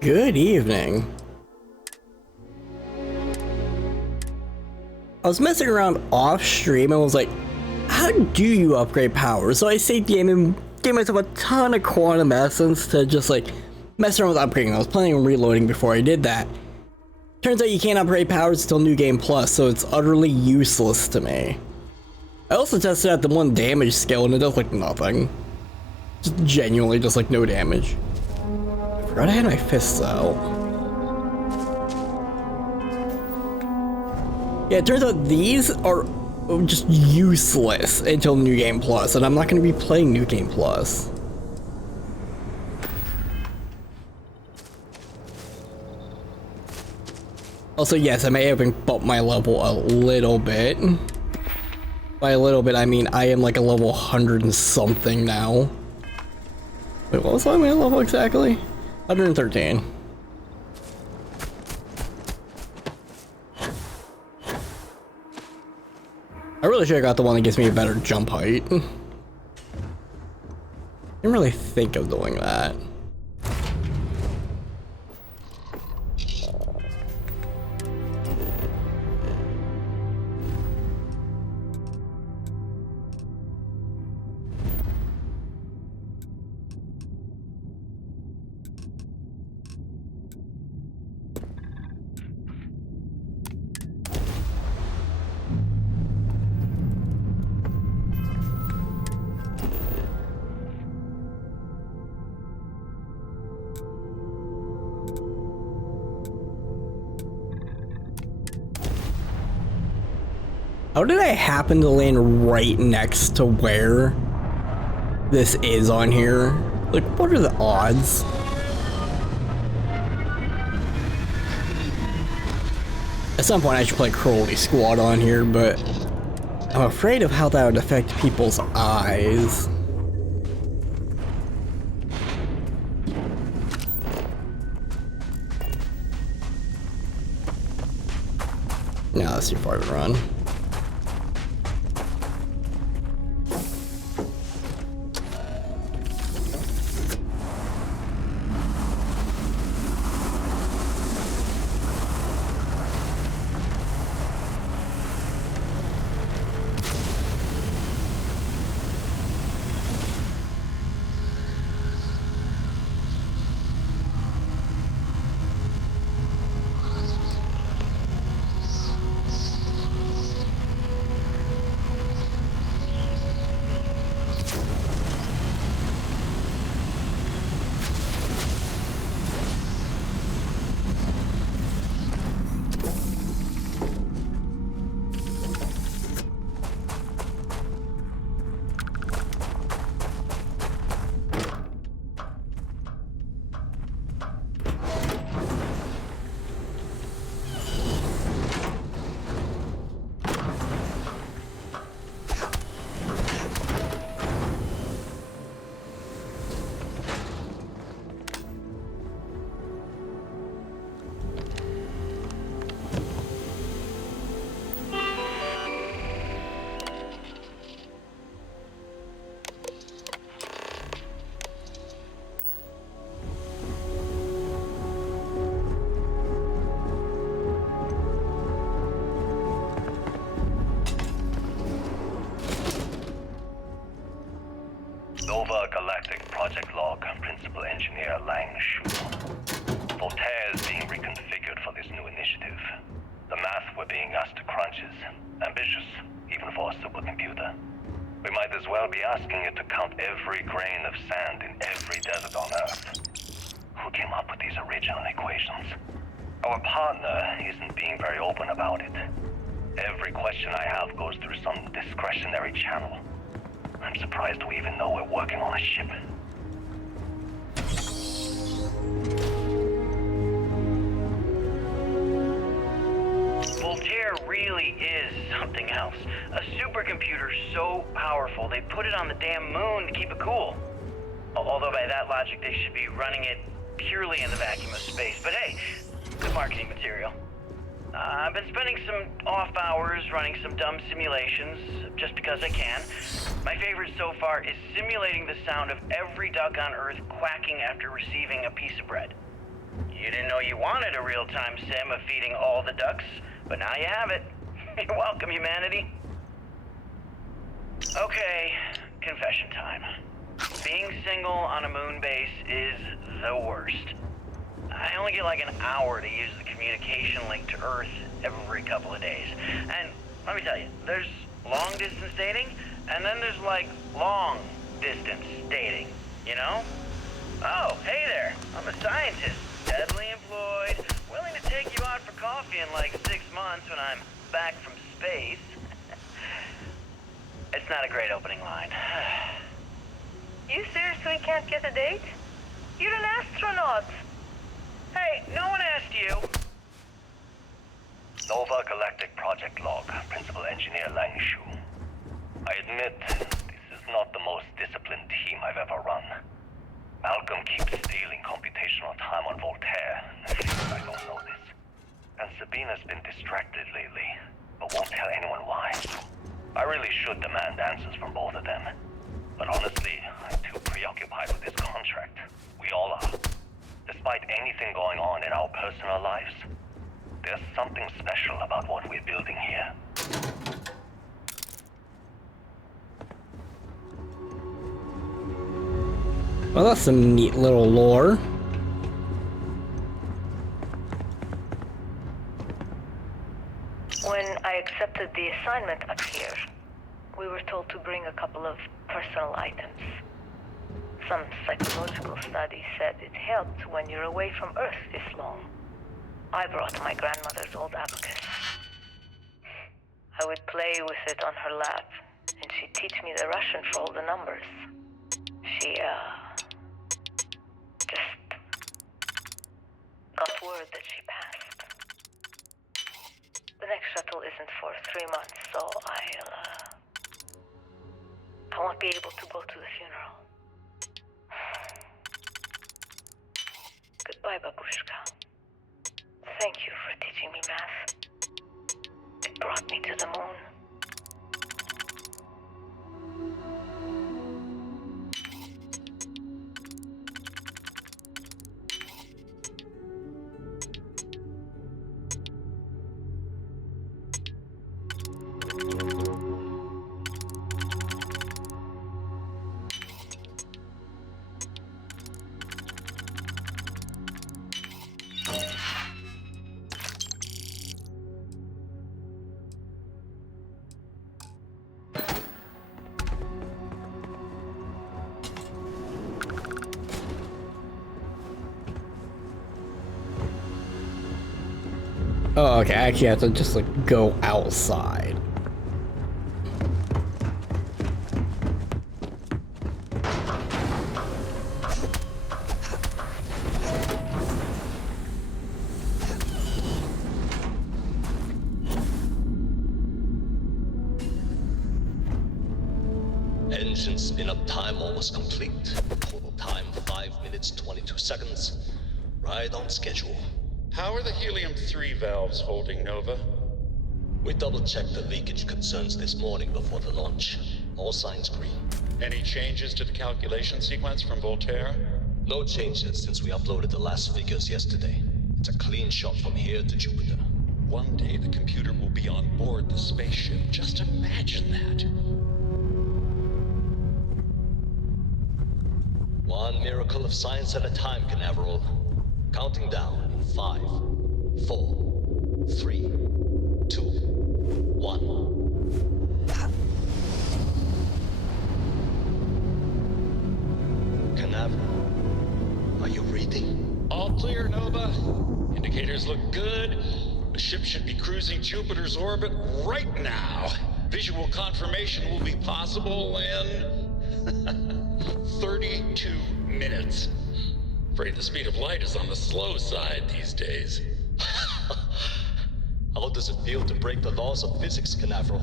Good evening. I was messing around off stream and was like, how do you upgrade power? So I saved the game and gave myself a ton of quantum essence to just like mess around with upgrading. I was planning on reloading before I did that. Turns out you can't upgrade powers until New Game Plus, so it's utterly useless to me. I also tested out the 1 damage skill and it does like nothing. Just genuinely just like no damage. I forgot I had my fists out. Yeah, it turns out these are just useless until New Game Plus, and I'm not going to be playing New Game Plus. Also, yes, I may have bumped my level a little bit. By a little bit, I mean I am like a level 100 and something now. Wait, what was my level exactly? 113. I really should have got the one that gives me a better jump height. Didn't really think of doing that. How did I happen to land right next to where this is on here? Like, what are the odds? At some point I should play Cruelty Squad on here, but I'm afraid of how that would affect people's eyes. No, that's too far to run. Galactic Project Log, Principal Engineer Lang Shu. Voltaire is being reconfigured for this new initiative. The math we're being asked to crunch is ambitious, even for a supercomputer. We might as well be asking it to count every grain of sand in every desert on Earth. Who came up with these original equations? Our partner isn't being very open about it. Every question I have goes through some discretionary channel. I'm surprised we even know we're working on a ship. Voltaire really is something else. A supercomputer so powerful, they put it on the damn moon to keep it cool. Although by that logic, they should be running it purely in the vacuum of space. But hey, good marketing material. I've been spending some off hours running some dumb simulations, just because I can. My favorite so far is simulating the sound of every duck on Earth quacking after receiving a piece of bread. You didn't know you wanted a real-time sim of feeding all the ducks, but now you have it. You're welcome, humanity. Okay, confession time. Being single on a moon base is the worst. I only get like an hour to use the communication link to Earth every couple of days. And let me tell you, there's long-distance dating, and then there's like long-distance dating, you know? Oh, hey there, I'm a scientist, steadily employed, willing to take you out for coffee in like 6 months when I'm back from space. It's not a great opening line. You seriously can't get a date? You're an astronaut. Hey, no one asked you. Nova Galactic Project Log, Principal Engineer Lang Shu. I admit, this is not the most disciplined team I've ever run. Malcolm keeps stealing computational time on Voltaire, and thinks I don't know this. And Sabina's been distracted lately, but won't tell anyone why. I really should demand answers from both of them. But honestly, I'm too preoccupied with this contract. We all are. Despite anything going on in our personal lives, there's something special about what we're building here. Well, that's some neat little lore. When I accepted the assignment up here, we were told to bring a couple of personal items. Some psychological studies said it helped when you're away from Earth this long. I brought my grandmother's old abacus. I would play with it on her lap, and she'd teach me the Russian for all the numbers. She, just got word that she passed. The next shuttle isn't for 3 months, so I won't be able to go to the funeral. Goodbye, Babushka. Thank you for teaching me math. It brought me to the moon. Oh, okay, I actually have to just like go outside. Engine spin-up time almost complete. Total time 5 minutes 22 seconds. Right on schedule. How are the helium-3 valves holding, Nova? We double-checked the leakage concerns this morning before the launch. All signs green. Any changes to the calculation sequence from Voltaire? No changes since we uploaded the last figures yesterday. It's a clean shot from here to Jupiter. One day the computer will be on board the spaceship. Just imagine that. One miracle of science at a time, Canaveral. Counting down. 5, 4, 3, 2, 1. Canaveral, are you reading? All clear, Nova. Indicators look good. The ship should be cruising Jupiter's orbit right now. Visual confirmation will be possible in 32 minutes. Afraid the speed of light is on the slow side these days. How does it feel to break the laws of physics, Canaveral?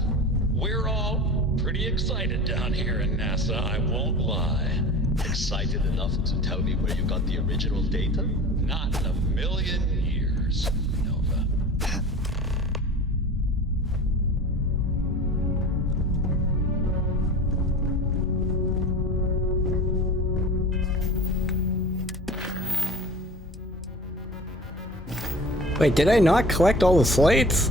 We're all pretty excited down here in NASA, I won't lie. Excited enough to tell me where you got the original data? Not in a million years, Nova. Wait, did I not collect all the slates?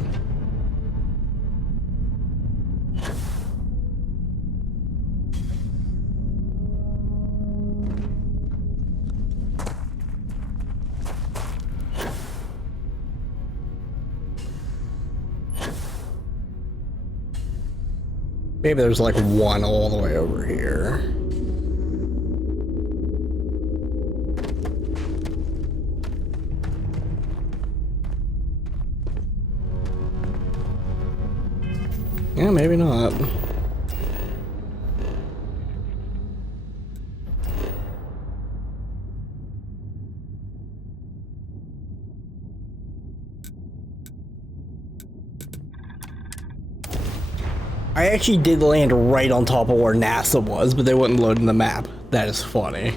Maybe there's like one all the way over here. Yeah, maybe not. I actually did land right on top of where NASA was, but they wouldn't load in the map. That is funny.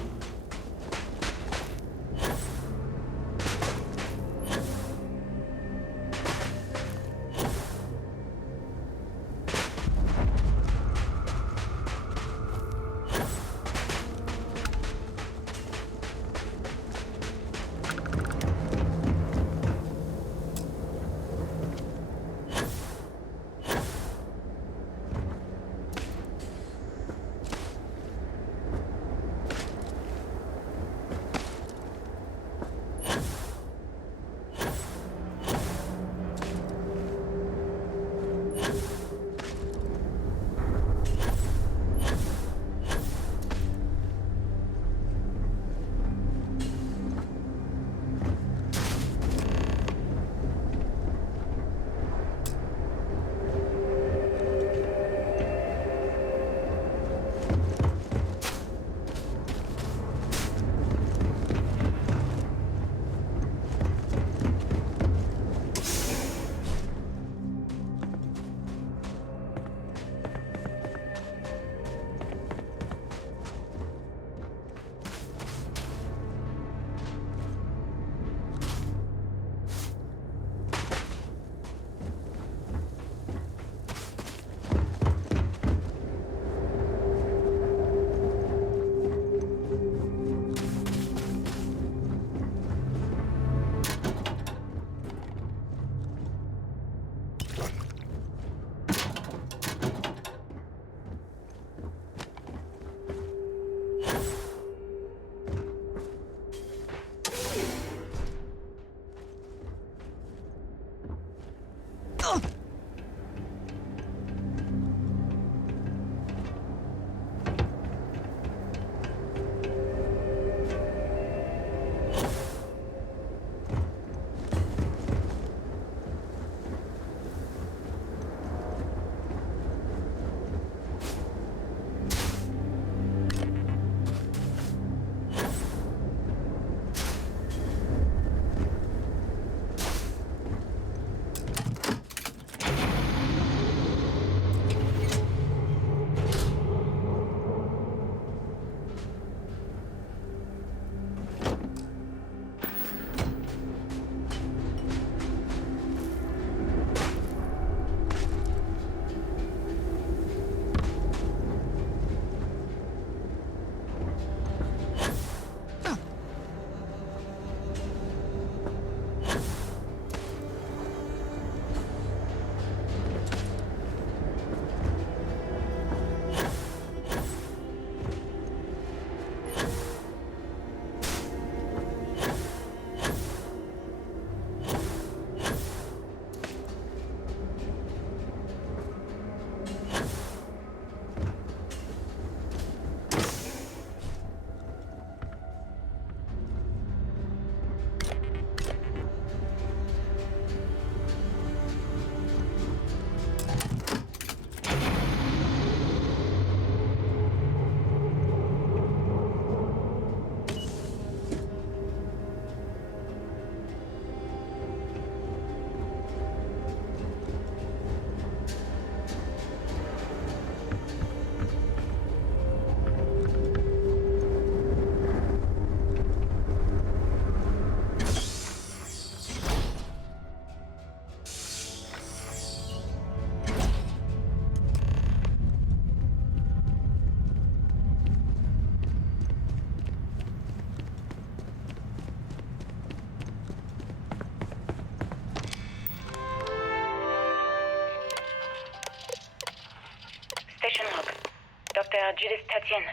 Dr. Judith Tatien.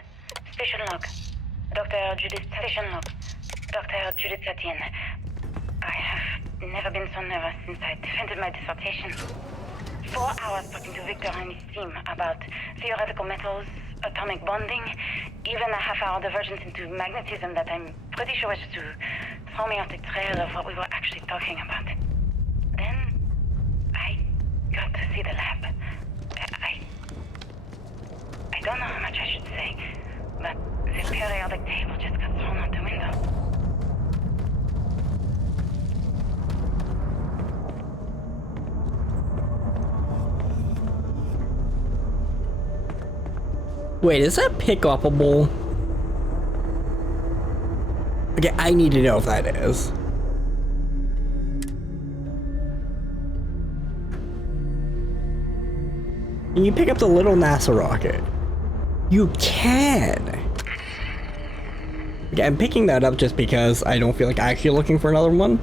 Station log. Dr. Judith Station log. Dr. Judith Tatien. I have never been so nervous since I defended my dissertation. 4 hours talking to Victor and his team about theoretical metals, atomic bonding, even a half-hour divergence into magnetism that I'm pretty sure was to throw me off the trail of what we were actually talking about. Then I got to see the lab. I don't know how much I should say, but the periodic table just got thrown out the window. Wait, is that pick-upable? Okay, I need to know if that is. Can you pick up the little NASA rocket? You can! Okay, I'm picking that up just because I don't feel like actually looking for another one.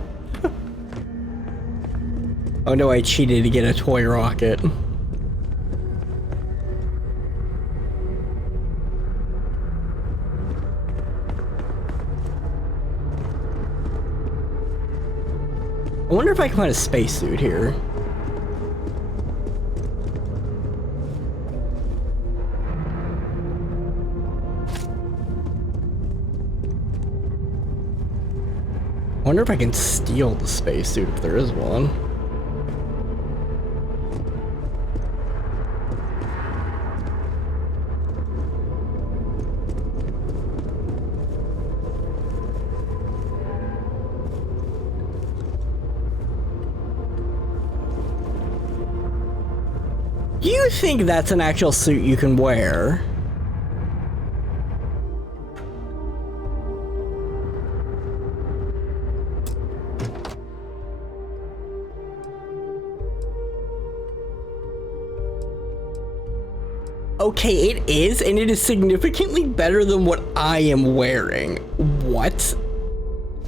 Oh no, I cheated to get a toy rocket. I wonder if I can find a spacesuit here. I wonder if I can steal the spacesuit if there is one. Do you think that's an actual suit you can wear? Okay, it is, and it is significantly better than what I am wearing. What?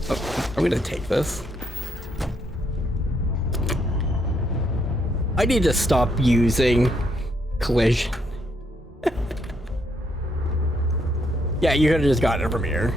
Oh, I'm gonna take this. I need to stop using collision. Yeah, you could have just gotten it from here.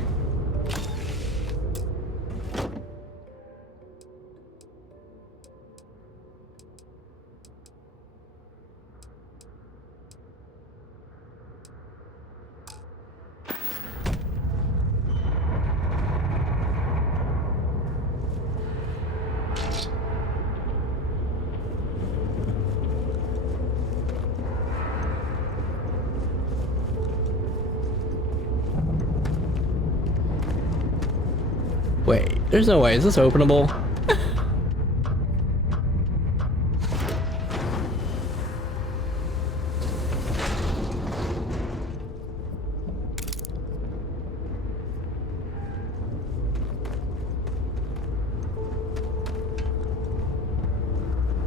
Wait, there's no way. Is this openable?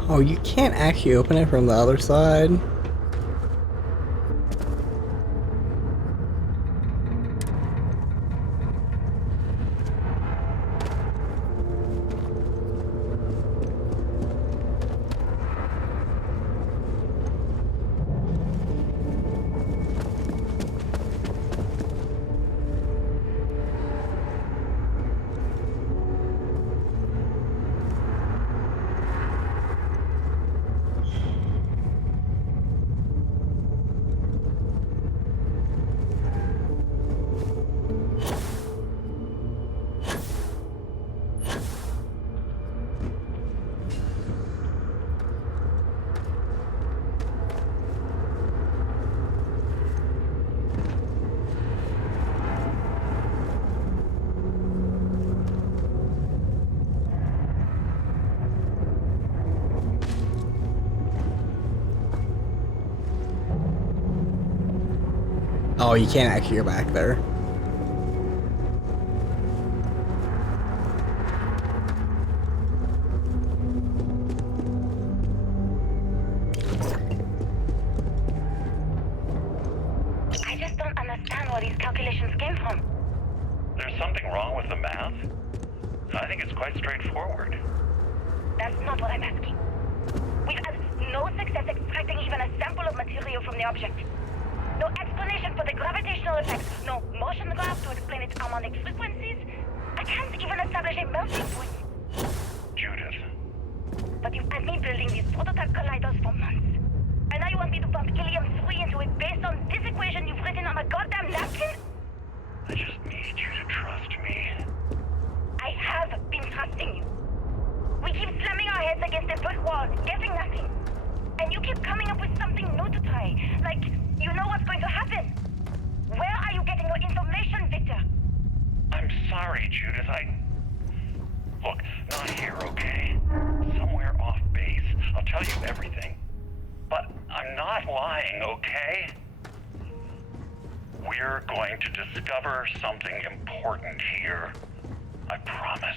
Oh, you can't actually open it from the other side? Oh, you can't actually go back there. I just don't understand where these calculations came from. There's something wrong with the math? I think it's quite straightforward. That's not what I'm asking. We've had no success extracting even a sample of material from the object. No explanation signal effects, no motion graph to explain its harmonic frequencies. I can't even establish a melting point. Judith, But you've had me building these prototype colliders for months. And now you want me to pump helium-3 into it based on this equation you've written on a goddamn napkin? I just need you to trust me. I have been trusting you. We keep slamming our heads against a brick wall, getting nothing. And you keep coming up with something new to try. Like, you know what's going to happen. Where are you getting your information, Victor? I'm sorry, Judith. Look, not here, okay? Somewhere off base. I'll tell you everything. But I'm not lying, okay? We're going to discover something important here. I promise.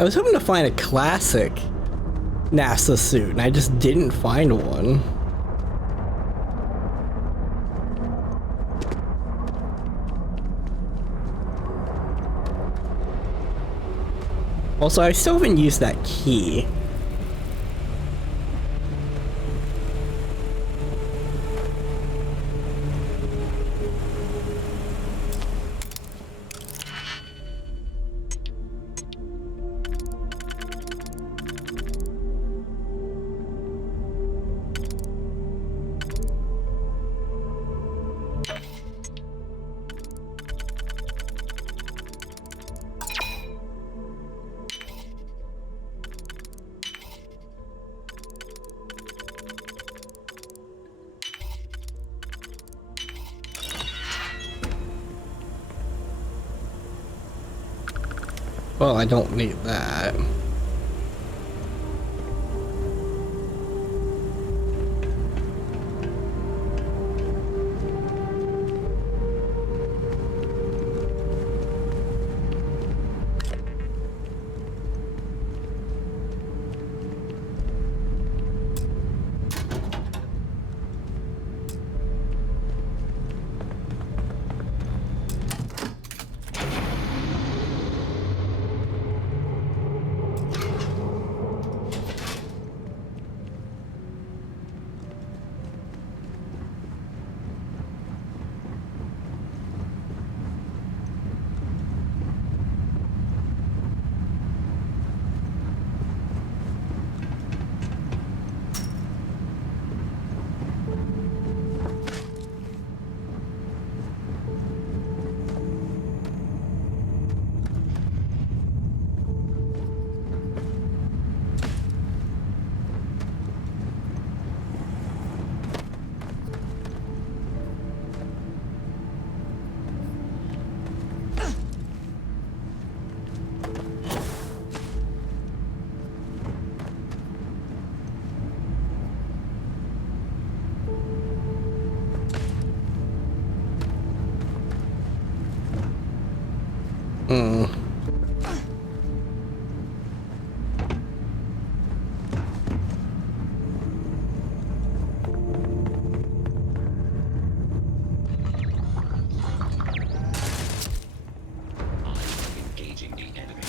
I was hoping to find a classic NASA suit, and I just didn't find one. Also, I still haven't used that key. Well, I don't need that. Engaging the enemy.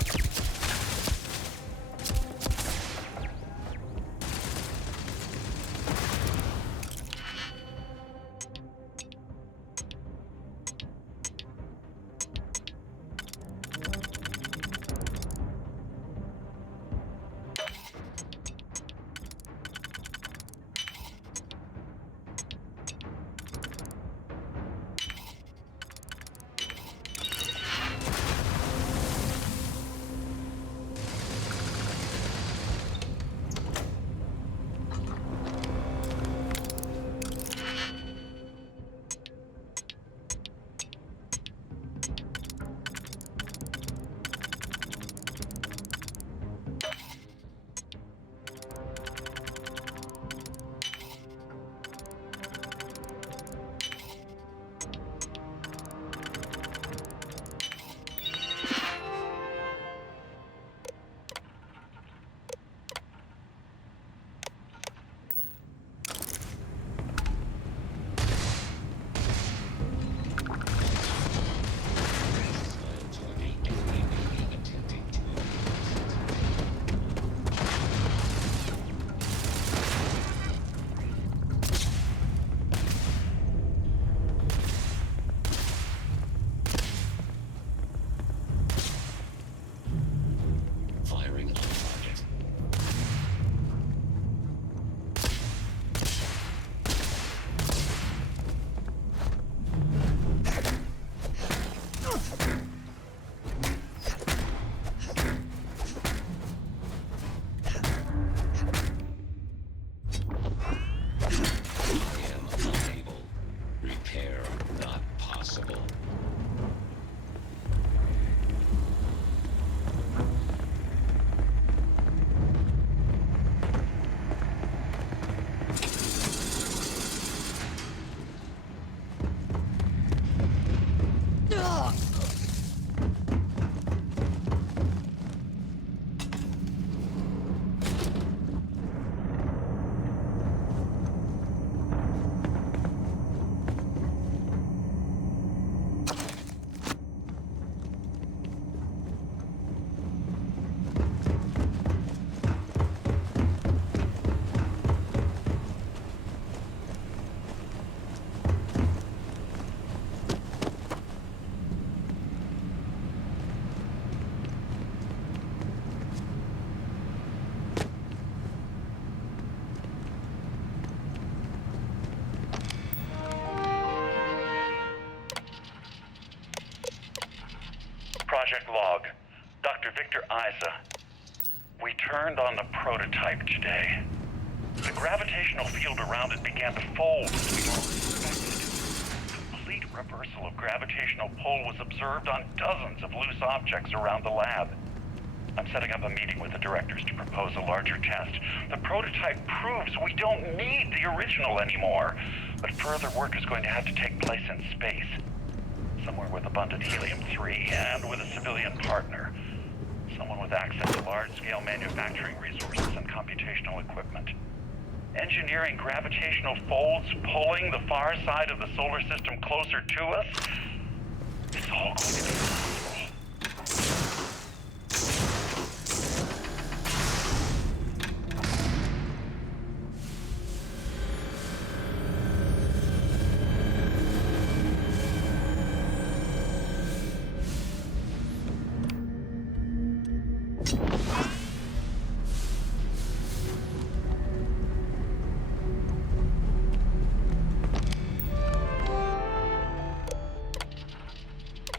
Firing on target. I am unable. Repair not possible. Project Log. Dr. Victor Isa. We turned on the prototype today. The gravitational field around it began to fold as we all expected. Complete reversal of gravitational pull was observed on dozens of loose objects around the lab. I'm setting up a meeting with the directors to propose a larger test. The prototype proves we don't need the original anymore, but further work is going to have to take place in space. Somewhere with abundant helium-3 and with a civilian partner. Someone with access to large-scale manufacturing resources and computational equipment. Engineering gravitational folds pulling the far side of the solar system closer to us? It's all going to be possible.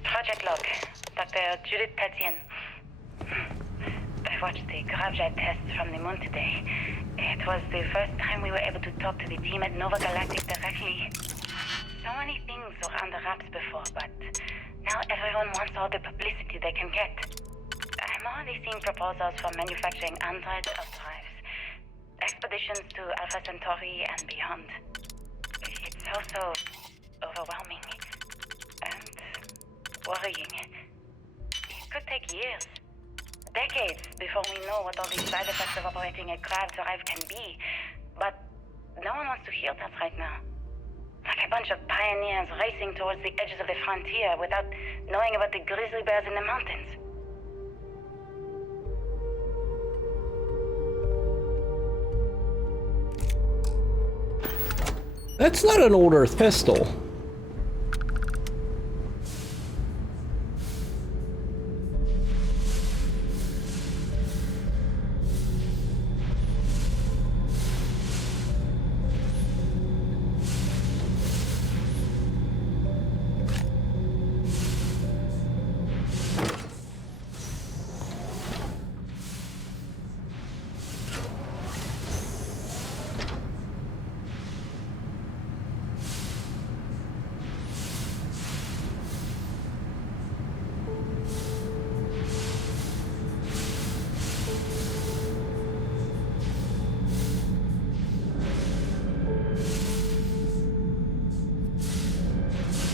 Project Log. Dr. Judith Tatian. I watched the gravjet test from the moon today. It was the first time we were able to talk to the team at Nova Galactic directly. So many things were under wraps before, but now everyone wants all the publicity they can get. I'm already seeing proposals for manufacturing androids of drives, expeditions to Alpha Centauri and beyond. It's also overwhelming and worrying. could take years. Decades before we know what all these side effects of operating a Grav drive can be. But no one wants to hear that right now. Like a bunch of pioneers racing towards the edges of the frontier without knowing about the grizzly bears in the mountains. That's not an old Earth pistol.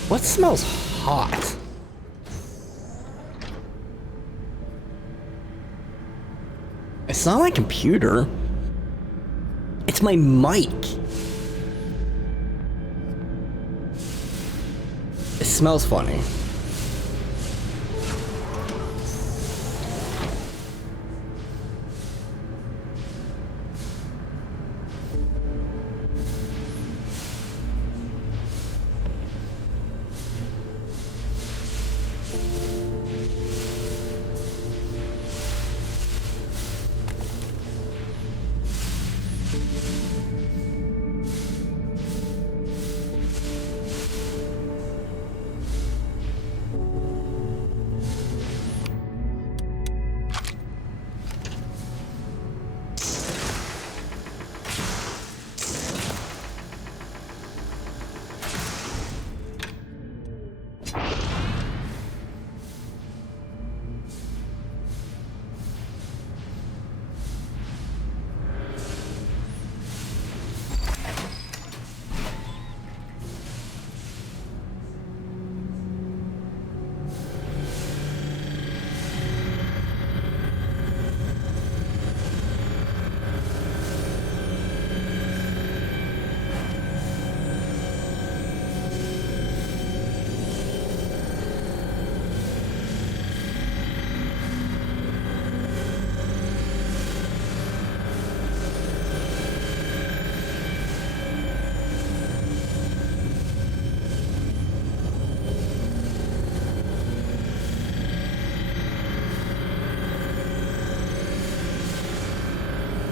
What smells hot? It's not my computer. It's my mic. It smells funny.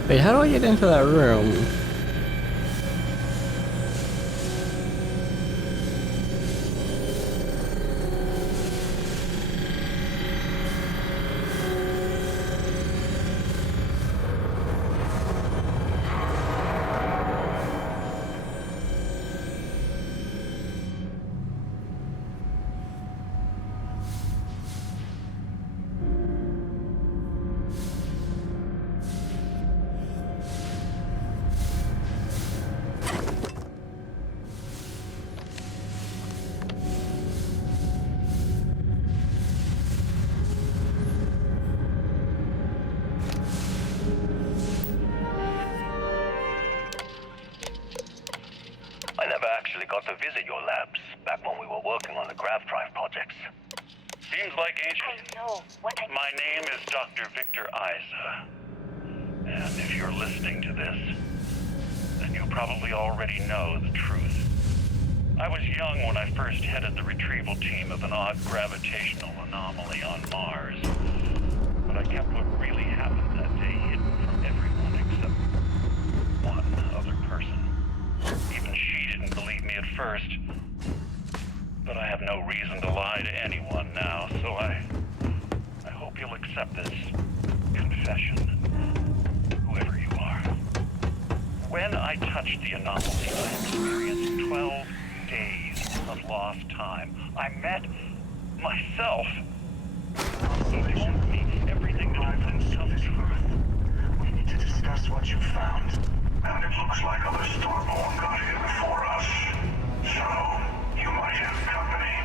Wait, how do I get into that room? I never actually got to visit your labs back when we were working on the Grav Drive projects. Seems like ancient. I know what I... My name is Dr. Victor Isa. And if you're listening to this, then you probably already know the truth. I was young when I first headed the retrieval team of an odd gravitational anomaly on Mars. But I kept what really happened that day hidden from everyone except one other person. Even she didn't believe me at first. But I have no reason to lie to anyone now, so I hope you'll accept this confession, whoever you are. When I touched the anomaly, I experienced 12 days of lost time. I met myself. He told me everything that has been come true. We need to discuss what you found. And it looks like other Stormborn got here before us. So, you might have company.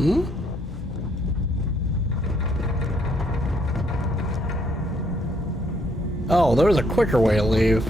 Hmm? Oh, there was a quicker way to leave.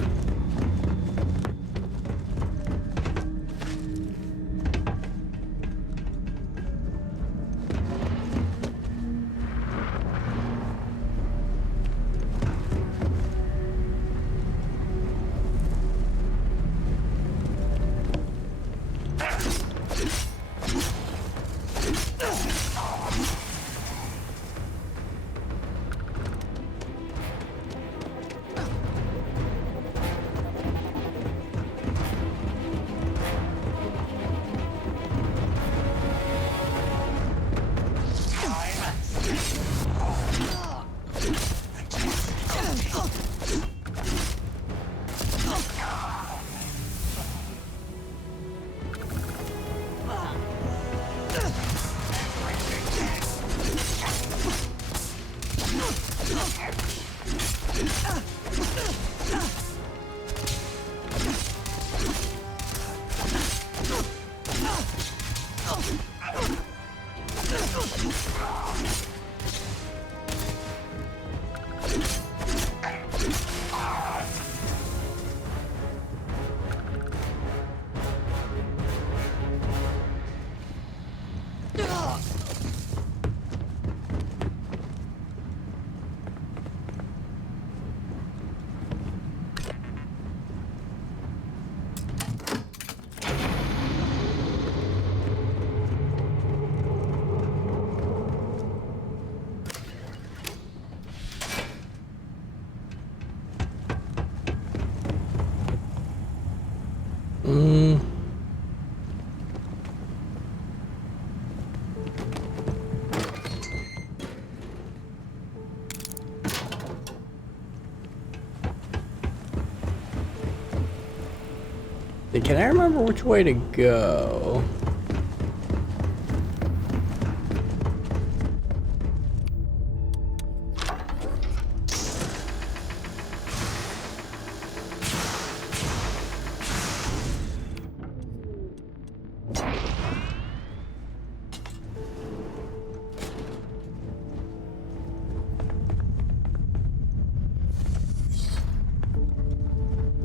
Can I remember which way to go?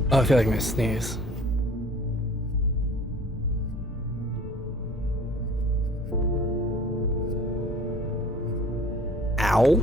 Oh, I feel like I'm gonna sneeze. Ow.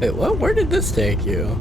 Wait, what? Where did this take you?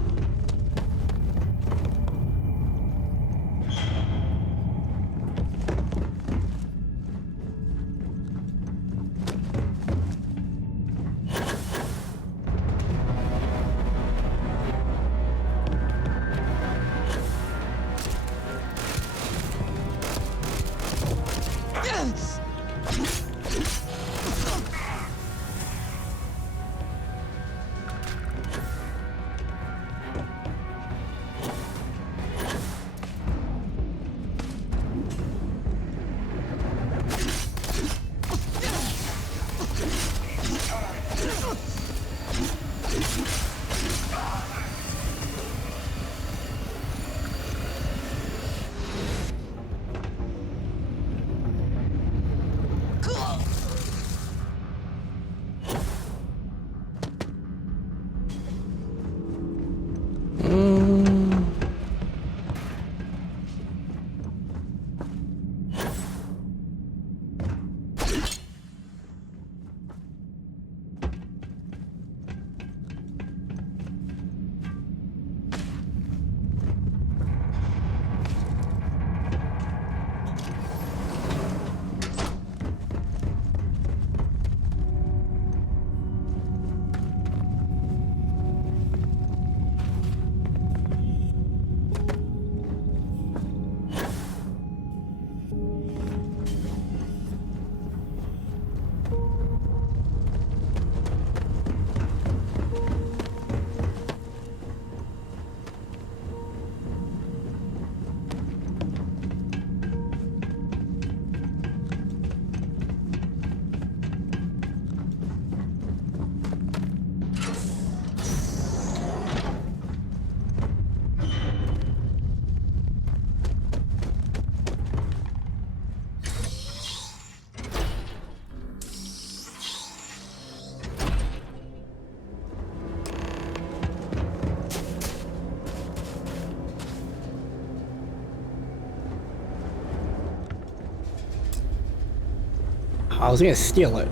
I was gonna steal it.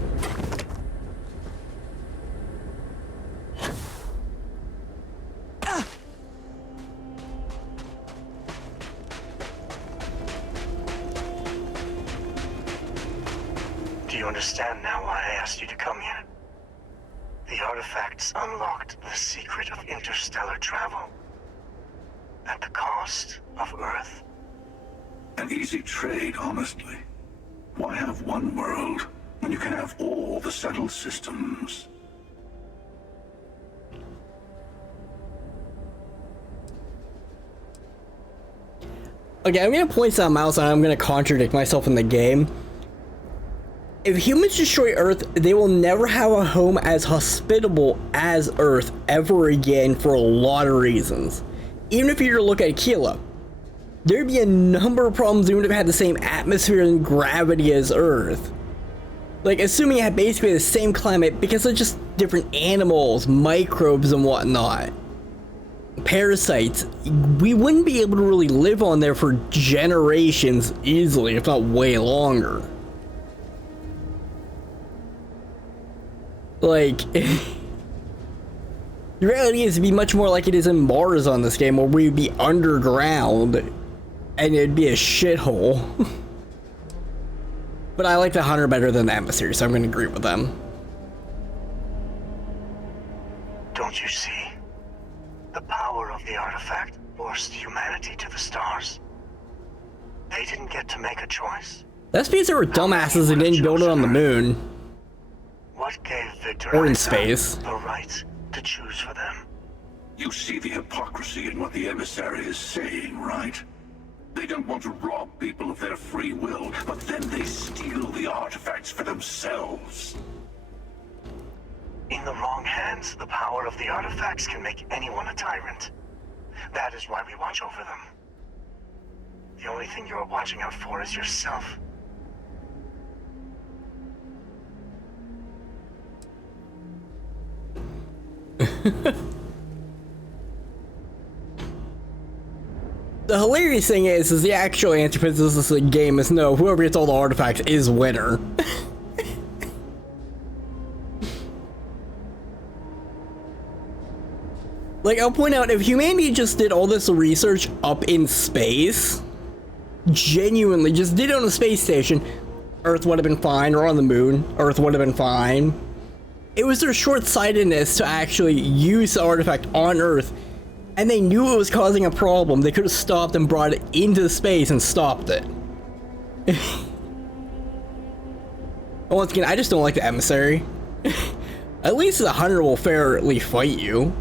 Do you understand now why I asked you to come here? The artifacts unlocked the secret of interstellar travel. At the cost of Earth. An easy trade, honestly. Why have one world when you can have all the settled systems? Okay, I'm gonna point something out and I'm gonna contradict myself in the game. If humans destroy Earth, they will never have a home as hospitable as Earth ever again for a lot of reasons. Even if you were to look at Aquila, there'd be a number of problems. They wouldn't have had the same atmosphere and gravity as Earth. Like, assuming it had basically the same climate because of just different animals, microbes, and whatnot. Parasites, we wouldn't be able to really live on there for generations easily, if not way longer. Like, the reality is, it'd be much more like it is in Mars on this game, where we'd be underground and it'd be a shithole. But I like the Hunter better than the Emissary, so I'm going to agree with them. Don't you see? The power of the artifact forced humanity to the stars. They didn't get to make a choice. That's because they were dumbasses and didn't build it on the moon. What gave Victor Or in Isa space. the right to choose for them? You see the hypocrisy in what the emissary is saying, right? They don't want to rob people of their free will, but then they steal the artifacts for themselves. In the wrong hands, the power of the artifacts can make anyone a tyrant. That is why we watch over them. The only thing you're watching out for is yourself. The hilarious thing is the actual antithesis of the game is no, whoever gets all the artifacts is winner. Like, I'll point out, if humanity just did all this research up in space, genuinely just did it on a space station, Earth would have been fine, or on the moon, Earth would have been fine. It was their short-sightedness to actually use the artifact on Earth, and they knew it was causing a problem. They could have stopped and brought it into space and stopped it. Once again, I just don't like the Emissary. At least the Hunter will fairly fight you.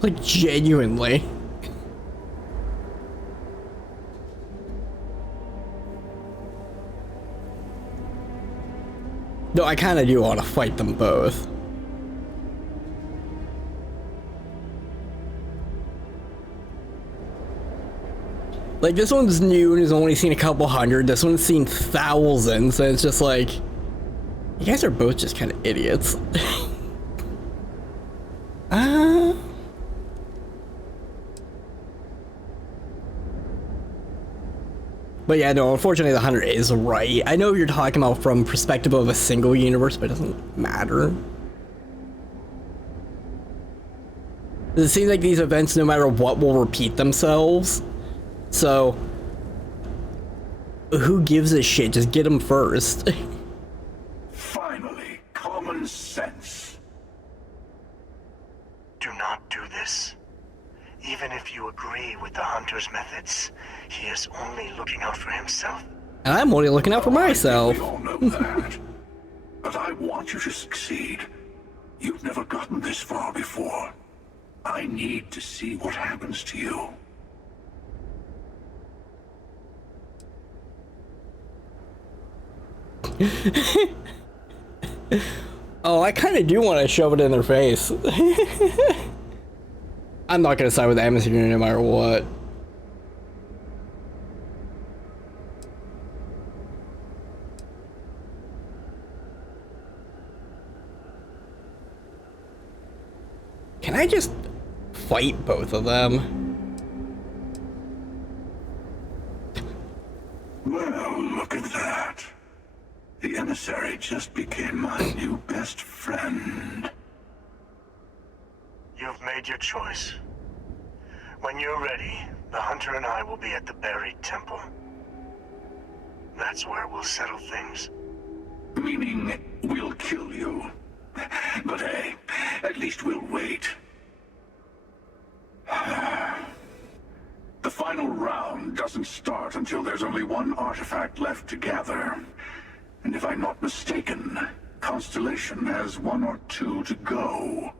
Like, genuinely. Though I kind of do want to fight them both. Like, this one's new and has only seen a couple hundred. This one's seen thousands, and it's just like, you guys are both just kind of idiots. But yeah, no, unfortunately the Hunter is right. I know you're talking about from perspective of a single universe, but it doesn't matter. It seems like these events, no matter what, will repeat themselves. So, who gives a shit? Just get them first. Finally, common sense. Do not do this. Even if you agree with the Hunter's methods, he is only looking out for himself. And I'm only looking out for myself. We all know that. But I want you to succeed. You've never gotten this far before. I need to see what happens to you. Oh, I kind of do want to shove it in their face. I'm not going to side with the emissary no matter what. Can I just fight both of them? Well, look at that. The emissary just became my new best friend. You've made your choice. When you're ready, the Hunter and I will be at the buried temple. That's where we'll settle things. Meaning, we'll kill you. But hey, at least we'll wait. The final round doesn't start until there's only one artifact left to gather. And if I'm not mistaken, Constellation has 1 or 2 to go.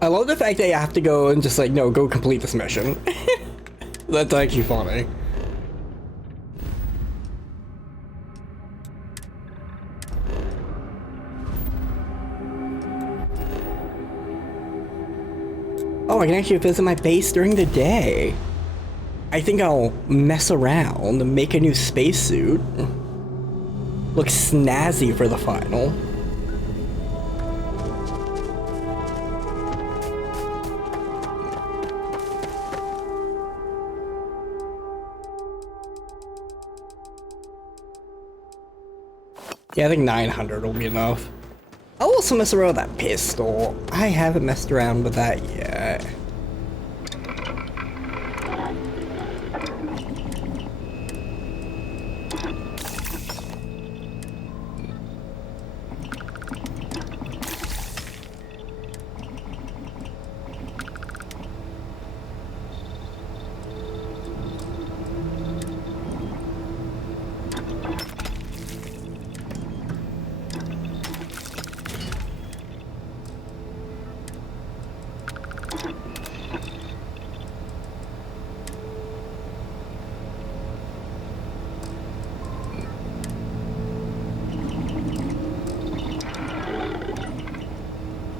I love the fact that you have to go and just like, no, go complete this mission. That's actually funny. Oh, I can actually visit my base during the day. I think I'll mess around and make a new spacesuit. Look snazzy for the final. Yeah, I think 900 will be enough. I'll also mess around with that pistol. I haven't messed around with that yet.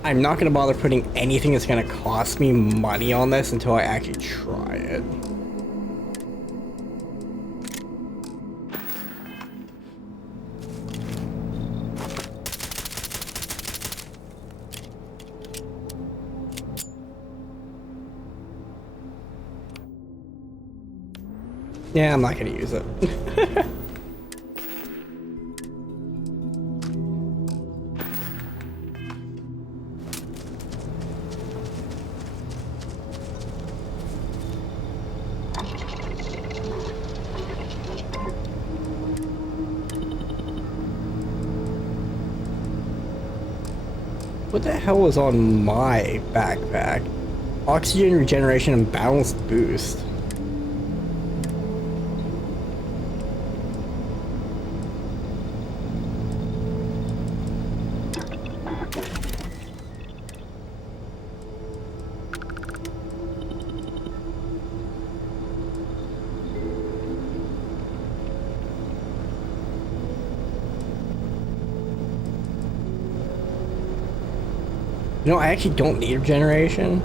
I'm not gonna bother putting anything that's gonna cost me money on this until I actually try it. Yeah, I'm not gonna use it. What the hell was on my backpack? Oxygen regeneration and balanced boost. You know, I actually don't need regeneration.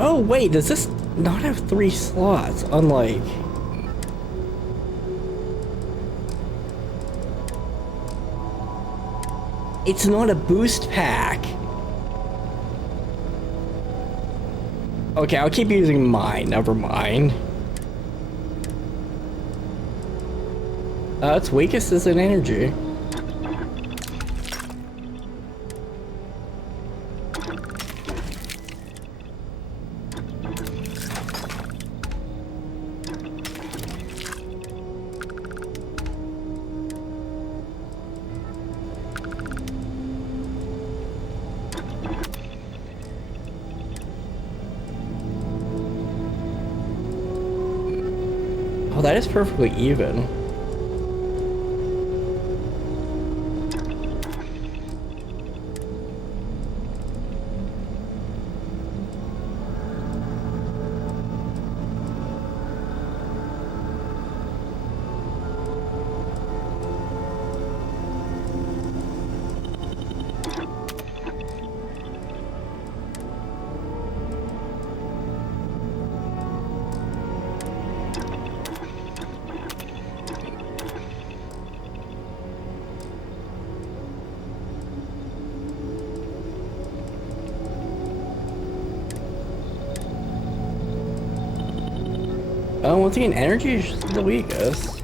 Oh wait, does this not have 3 slots? Unlike... It's not a boost pack. Okay, I'll keep using mine, never mind. Its weakest is in energy. Oh, that is perfectly even. know, once again, energy is the weakest.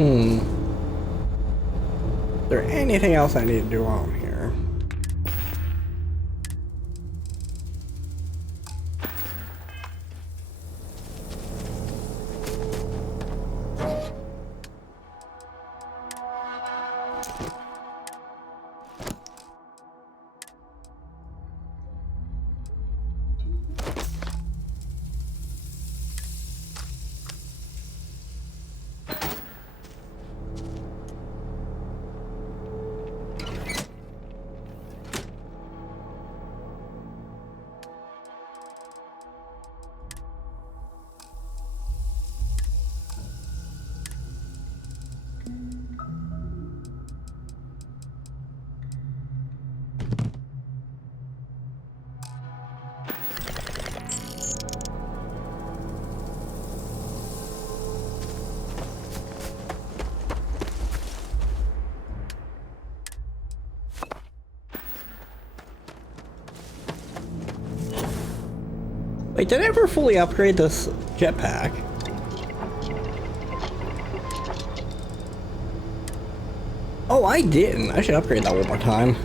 Is there anything else I need to do on here? Wait, did I ever fully upgrade this jetpack? Oh, I didn't. I should upgrade that one more time.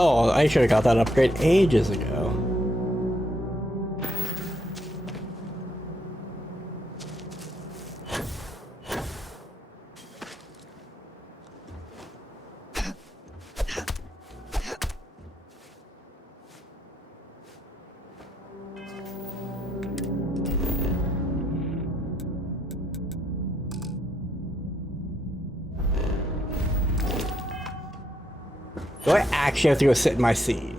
Oh, I should have got that upgrade ages ago. Do I actually have to go sit in my seat?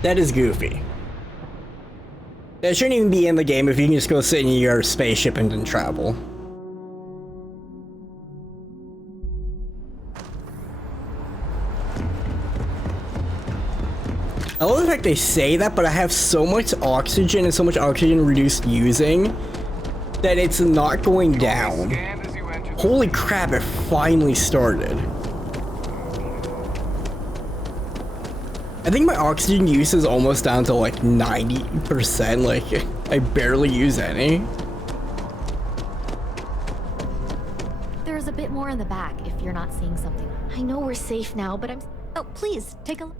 That is goofy. That shouldn't even be in the game if you can just go sit in your spaceship and then travel. I love the fact they say that, but I have so much oxygen and so much oxygen reduced using that it's not going down. Holy crap, it finally started. I think my oxygen use is almost down to like 90%, like I barely use any. There's a bit more in the back if you're not seeing something. I know we're safe now, but oh, please, take a look.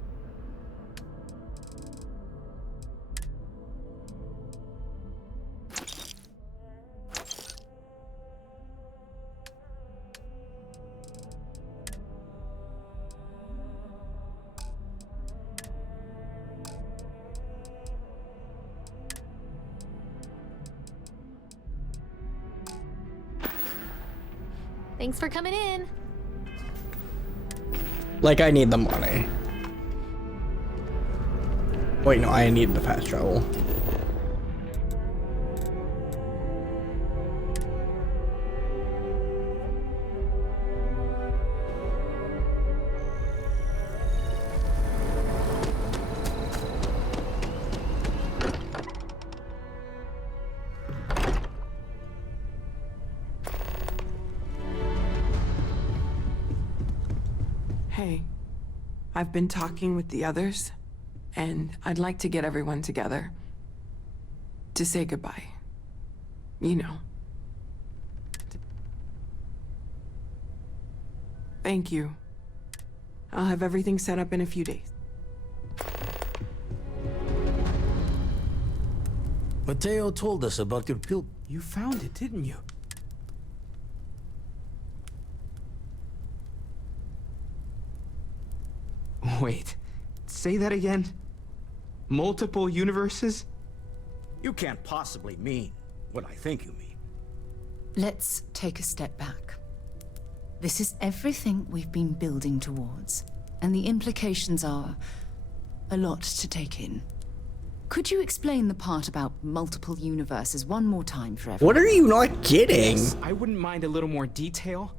Thanks for coming in. Like, I need the money. Wait, no, I need the fast travel. Hey, I've been talking with the others, and I'd like to get everyone together to say goodbye. You know. Thank you. I'll have everything set up in a few days. Mateo told us about your pill. You found it, didn't you? Wait, say that again? Multiple universes? You can't possibly mean what I think you mean. Let's take a step back. This is everything we've been building towards, and the implications are a lot to take in. Could you explain the part about multiple universes one more time for everyone? What are you not getting? Yes, I wouldn't mind a little more detail.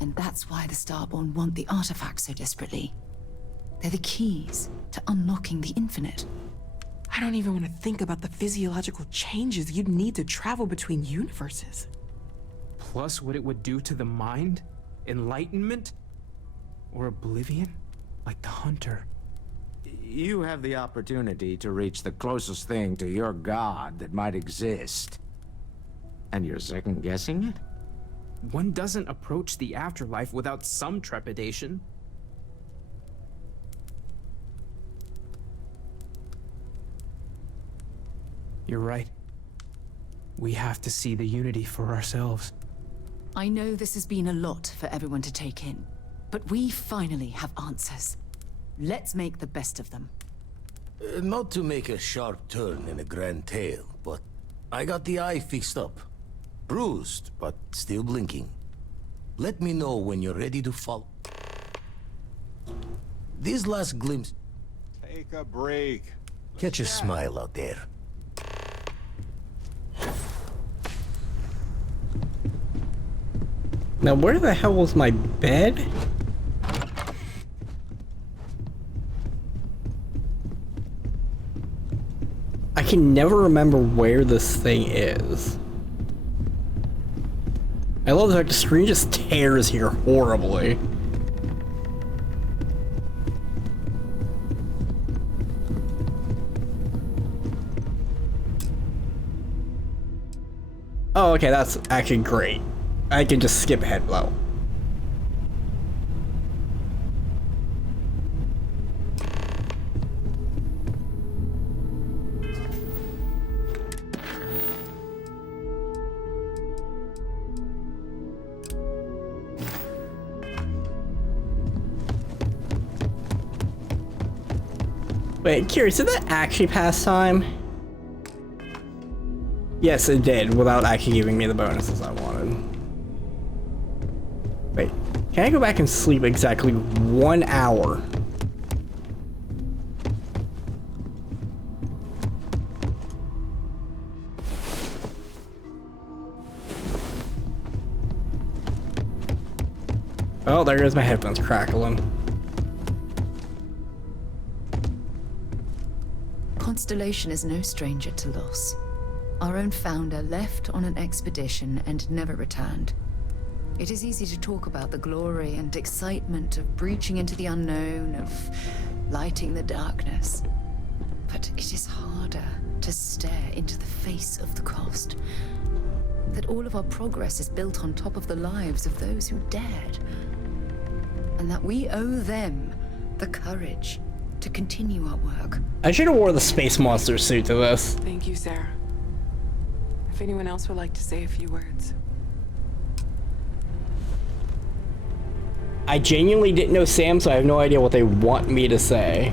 And that's why the Starborn want the artifacts so desperately. They're the keys to unlocking the infinite. I don't even want to think about the physiological changes you'd need to travel between universes. Plus what it would do to the mind? Enlightenment? Or oblivion? Like the Hunter. You have the opportunity to reach the closest thing to your god that might exist. And you're second-guessing it? One doesn't approach the afterlife without some trepidation. You're right. We have to see the unity for ourselves. I know this has been a lot for everyone to take in, but we finally have answers. Let's make the best of them. Not to make a sharp turn in a grand tale, but I got the eye fixed up. Bruised, but still blinking. Let me know when you're ready to follow. This last glimpse... Take a break. Catch a smile out there. Now, where the hell was my bed? I can never remember where this thing is. I love the fact the screen just tears here horribly. Oh, okay, that's actually great. I can just skip ahead though. Wait, curious, did that actually pass time? Yes, it did, without actually giving me the bonuses I wanted. Wait, can I go back and sleep exactly 1 hour? Oh, there goes my headphones crackling. Constellation is no stranger to loss. Our own founder left on an expedition and never returned. It is easy to talk about the glory and excitement of breaching into the unknown, of lighting the darkness. But it is harder to stare into the face of the cost. That all of our progress is built on top of the lives of those who dared. And that we owe them the courage to continue our work. I should have wore the space monster suit to this. Thank you, Sarah. If anyone else would like to say a few words. I genuinely didn't know Sam, so I have no idea what they want me to say.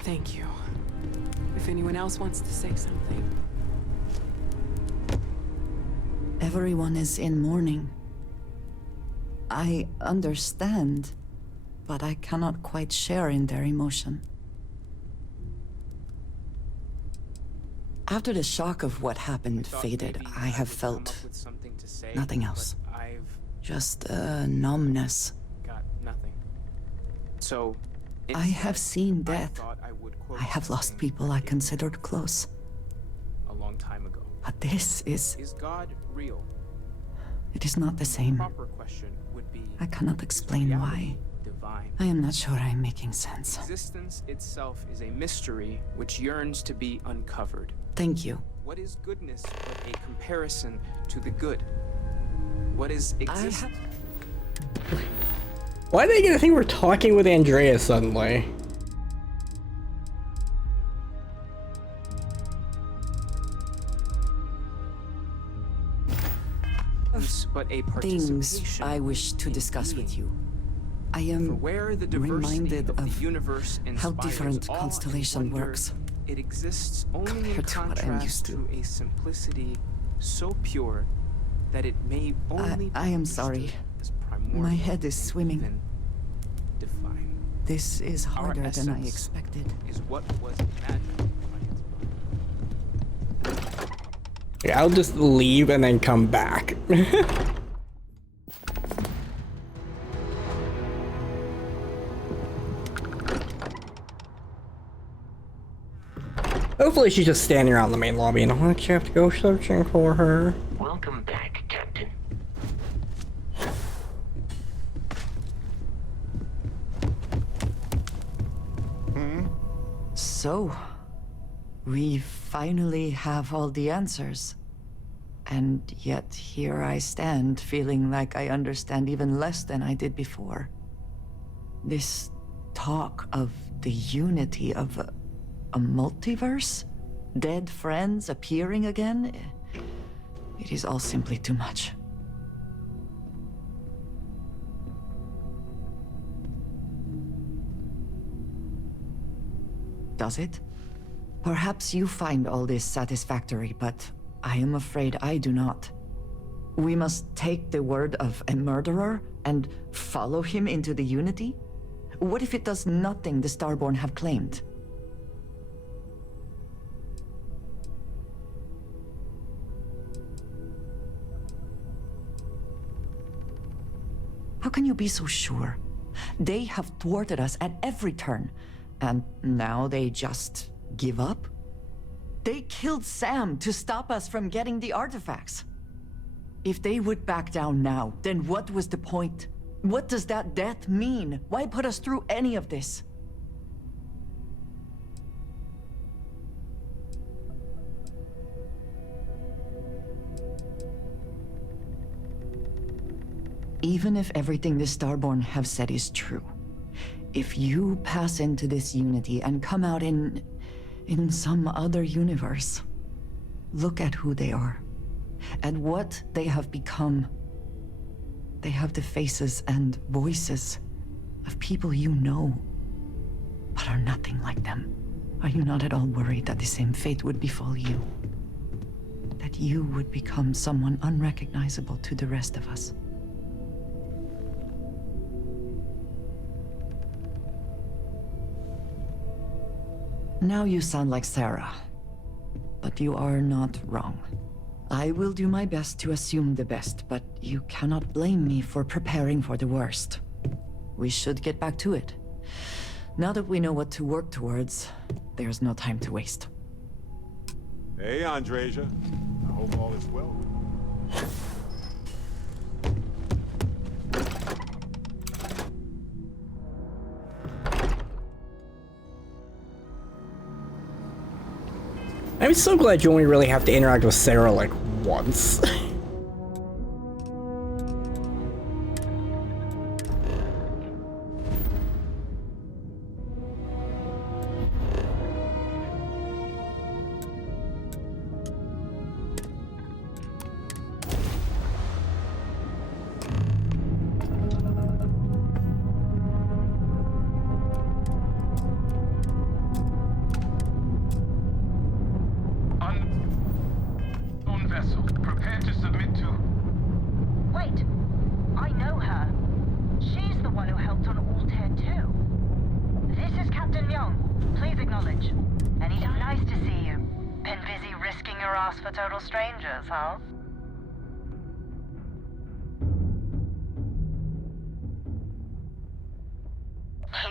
Thank you. If anyone else wants to say something. Everyone is in mourning. I understand, but I cannot quite share in their emotion. After the shock of what happened faded, I have felt nothing else. Just a numbness. Got nothing. So, I have seen death. I have lost people I considered close. a long time ago. But this is... Is God real? It is not the same. Proper question would be, I cannot explain why. divine. I am not sure I am making sense. Existence itself is a mystery which yearns to be uncovered. Thank you. What is goodness but a comparison to the good? What is existence? Why did they get to think we're talking with Andrea suddenly? But a Things I wish to discuss with you. I am reminded of how different Constellation works. It exists only in compared to what I'm used contrast to a simplicity so pure that it may only I am sorry. My head is swimming. define. This is harder than I essence expected. Is what was imagined by its body. Yeah, I'll just leave and then come back. Hopefully she's just standing around the main lobby and I'll actually have to go searching for her. Welcome back, Captain. So, we finally have all the answers. And yet here I stand, feeling like I understand even less than I did before. This talk of the unity of a multiverse? Dead friends appearing again? It is all simply too much. Does it? Perhaps you find all this satisfactory, but I am afraid I do not. We must take the word of a murderer and follow him into the Unity? What if it does nothing the Starborn have claimed? How can you be so sure? They have thwarted us at every turn, and now they just give up? They killed Sam to stop us from getting the artifacts. If they would back down now, then what was the point? What does that death mean? Why put us through any of this? Even if everything the Starborn have said is true, if you pass into this unity and come out in some other universe, look at who they are, and what they have become. They have the faces and voices of people you know, but are nothing like them. Are you not at all worried that the same fate would befall you? That you would become someone unrecognizable to the rest of us? Now you sound like Sarah, but you are not wrong. I will do my best to assume the best, but you cannot blame me for preparing for the worst. We should get back to it. Now that we know what to work towards, there's no time to waste. Hey, Andreja. I hope all is well. I'm so glad you only really have to interact with Sarah like once.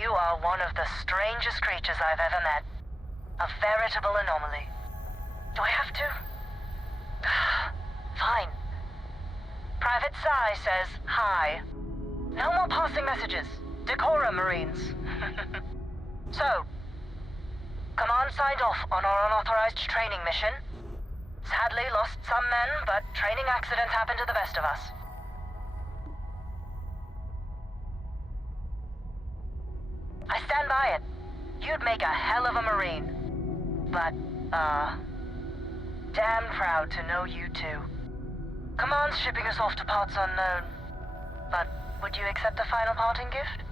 You are one of the strangest creatures I've ever met. A veritable anomaly. Do I have to? Fine. Private Psy says hi. No more passing messages. Decorum, Marines. So, Command signed off on our unauthorized training mission. Sadly lost some men, but training accidents happen to the best of us. I stand by it. You'd make a hell of a Marine. But, damn proud to know you too. Command's shipping us off to parts unknown. But would you accept a final parting gift?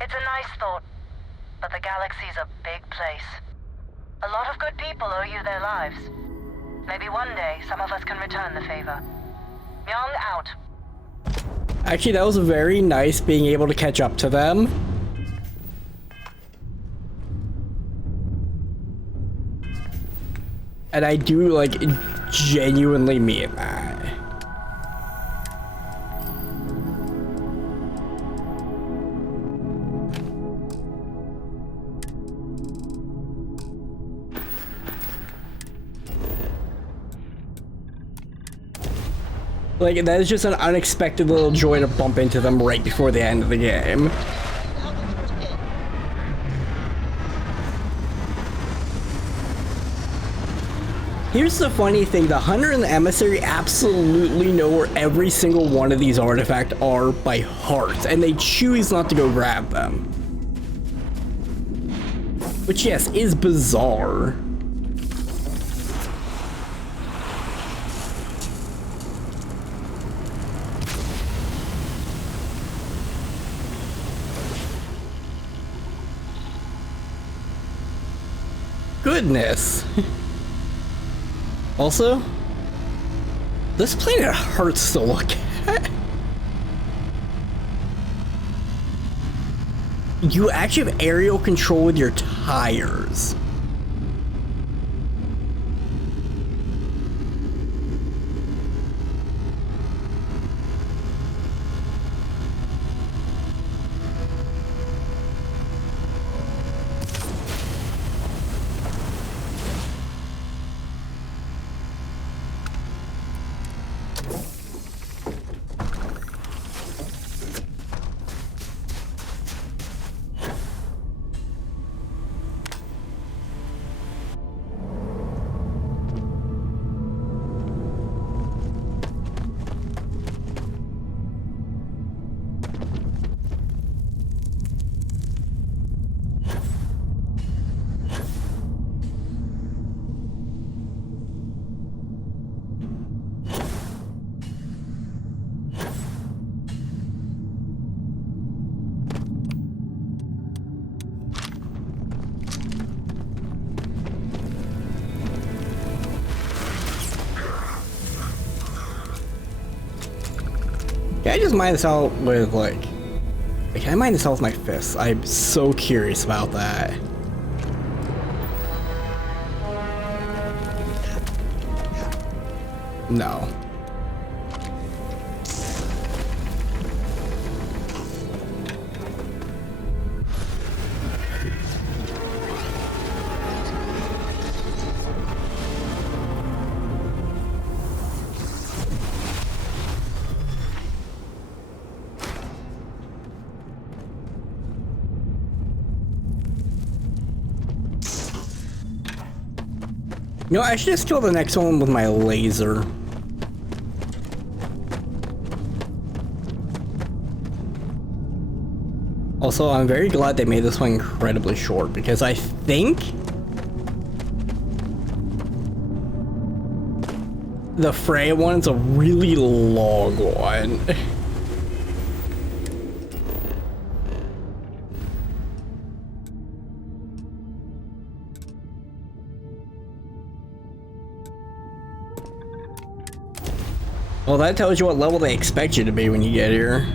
It's a nice thought, but the galaxy's a big place. A lot of good people owe you their lives. Maybe one day, some of us can return the favor. Young out. Actually, that was very nice being able to catch up to them. And I do, like, genuinely mean that. Like, that is just an unexpected little joy to bump into them right before the end of the game. Here's the funny thing, the Hunter and the Emissary absolutely know where every single one of these artifacts are by heart, and they choose not to go grab them. Which, yes, is bizarre. Goodness. Also, this planet hurts to look at. You actually have aerial control with your tires. Can I just mine this out with like can I mine this out with my fists? I'm so curious about that. No. You know, I should just kill the next one with my laser. Also, I'm very glad they made this one incredibly short because I think the Freya one's a really long one. Well, that tells you what level they expect you to be when you get here.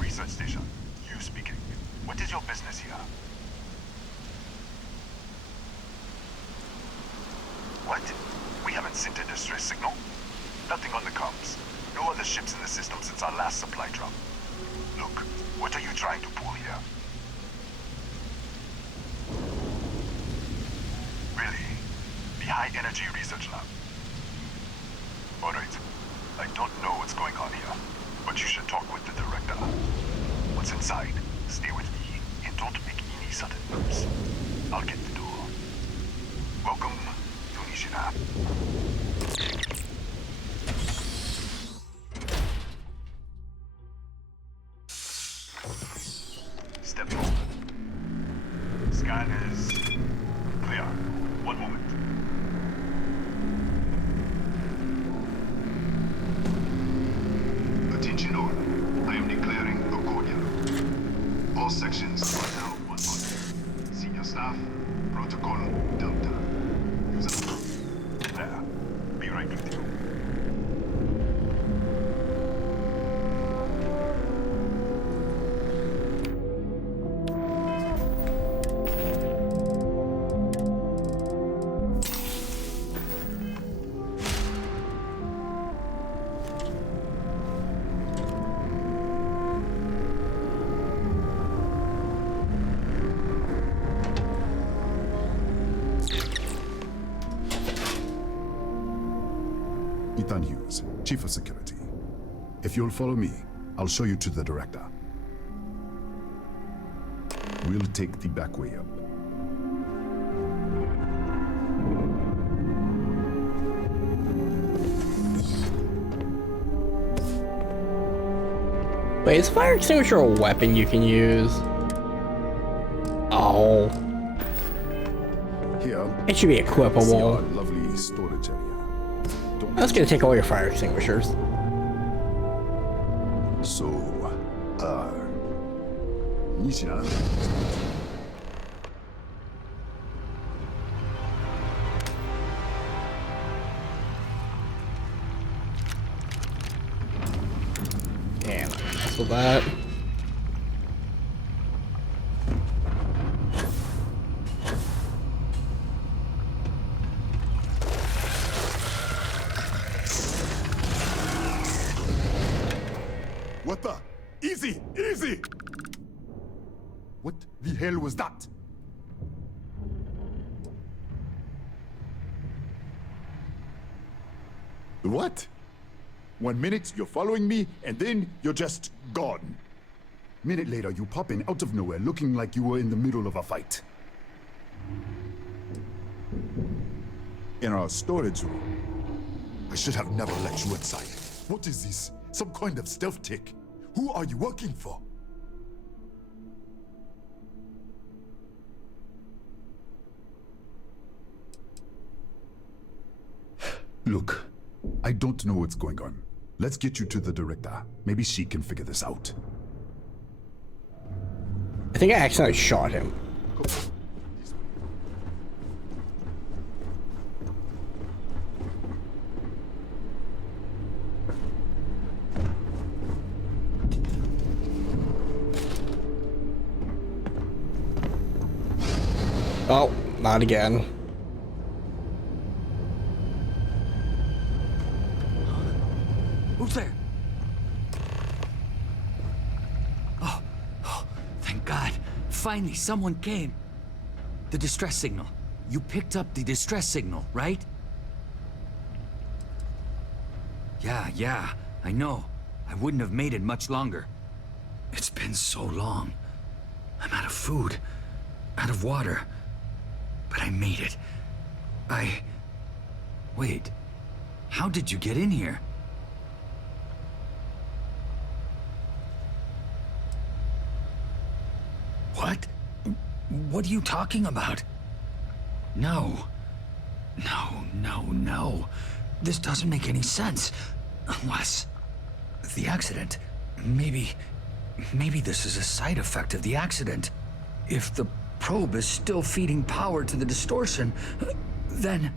Research station. You speaking. What is your business here? What? We haven't sent a distress signal? Nothing on the comms. No other ships in the system since our last supply drop. Look, what are you trying to pull here? Really? The High Energy Research Lab? Alright. I don't know what's going on here, but you should talk with the director. What's inside? Stay with me, and don't make any sudden moves. I'll get the door. Welcome to Nishina. Step forward. Scan is clear. One moment. Attention all. I am declaring a cordial. All sections are now on order. Senior staff, protocol Delta. User. There. Be right with you. Ethan Hughes, Chief of Security. If you'll follow me, I'll show you to the director. We'll take the back way up. Wait, is fire extinguisher a weapon you can use? Oh. Here, it should be equipable. see our lovely storage area. I was gonna take all your fire extinguishers. 니시나? Damn, that's with that. What the? Easy! Easy! What the hell was that? What? 1 minute you're following me, and then you're just gone. Minute later, you pop in out of nowhere looking like you were in the middle of a fight. In our storage room. I should have never let you inside. What is this? Some kind of stealth tick? Who are you working for? Look, I don't know what's going on. Let's get you to the director. Maybe she can figure this out. I think I accidentally shot him. Oh, not again. Who's there? Oh, thank God. Finally, someone came. The distress signal. You picked up the distress signal, right? Yeah, I know. I wouldn't have made it much longer. It's been so long. I'm out of food, out of water. But I made it. Wait. How did you get in here? What? What are you talking about? No. No. This doesn't make any sense. Unless... the accident. Maybe this is a side effect of the accident. If the probe is still feeding power to the distortion, then...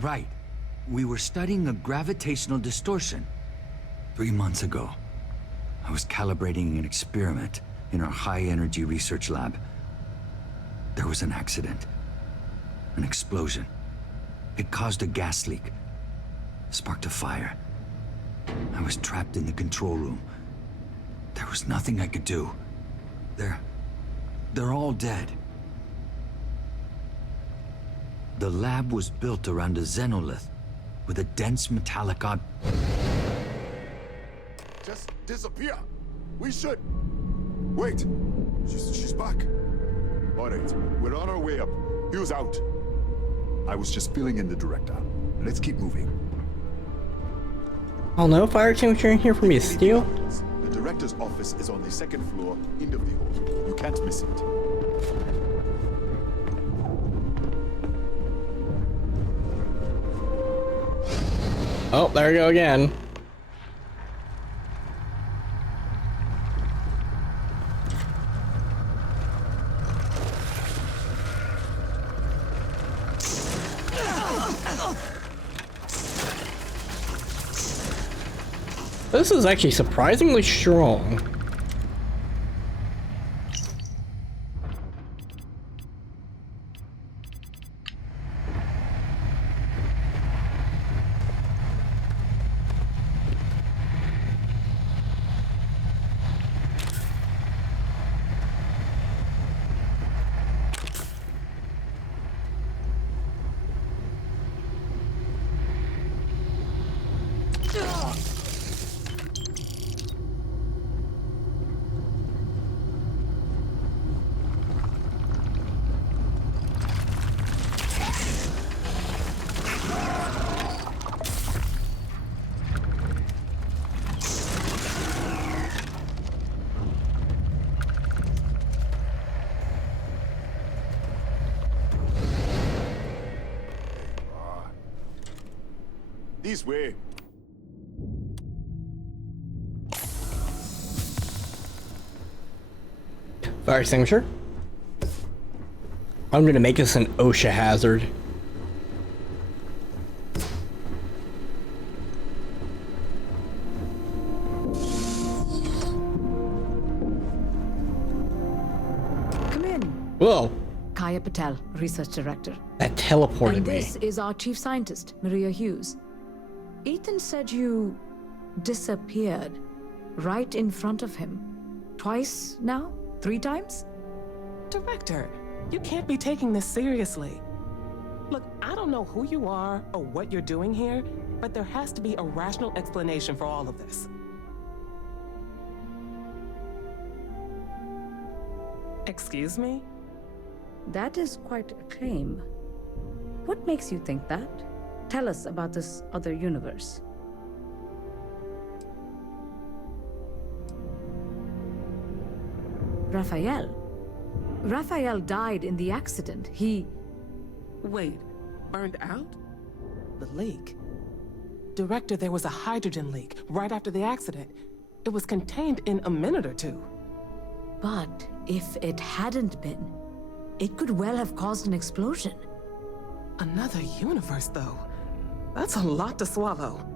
Right. We were studying a gravitational distortion. 3 months ago. I was calibrating an experiment in our high-energy research lab. There was an accident. An explosion. It caused a gas leak. Sparked a fire. I was trapped in the control room. There was nothing I could do. They're all dead. The lab was built around a xenolith with a dense metallic Just disappear. We should. Wait. She's back. All right, we're on our way up. Hugh's out. I was just filling in the director. Let's keep moving. Oh no, fire extinguisher in here for me to steal? The director's office is on the second floor, end of the hall. You can't miss it. Oh, there we go again. This is actually surprisingly strong. This way. Fire extinguisher. I'm gonna make this an OSHA hazard. Come in. Whoa. Kaya Patel, Research Director. That teleported And me. this is our Chief Scientist, Maria Hughes. Ethan said you disappeared right in front of him. Twice now? 3 times? Director, you can't be taking this seriously. Look, I don't know who you are or what you're doing here, but there has to be a rational explanation for all of this. Excuse me? That is quite a claim. What makes you think that? Tell us about this other universe. Raphael. Raphael died in the accident. He... Wait, burned out? The leak? Director, there was a hydrogen leak right after the accident. It was contained in a minute or two. But if it hadn't been, it could well have caused an explosion. Another universe, though. That's a lot to swallow.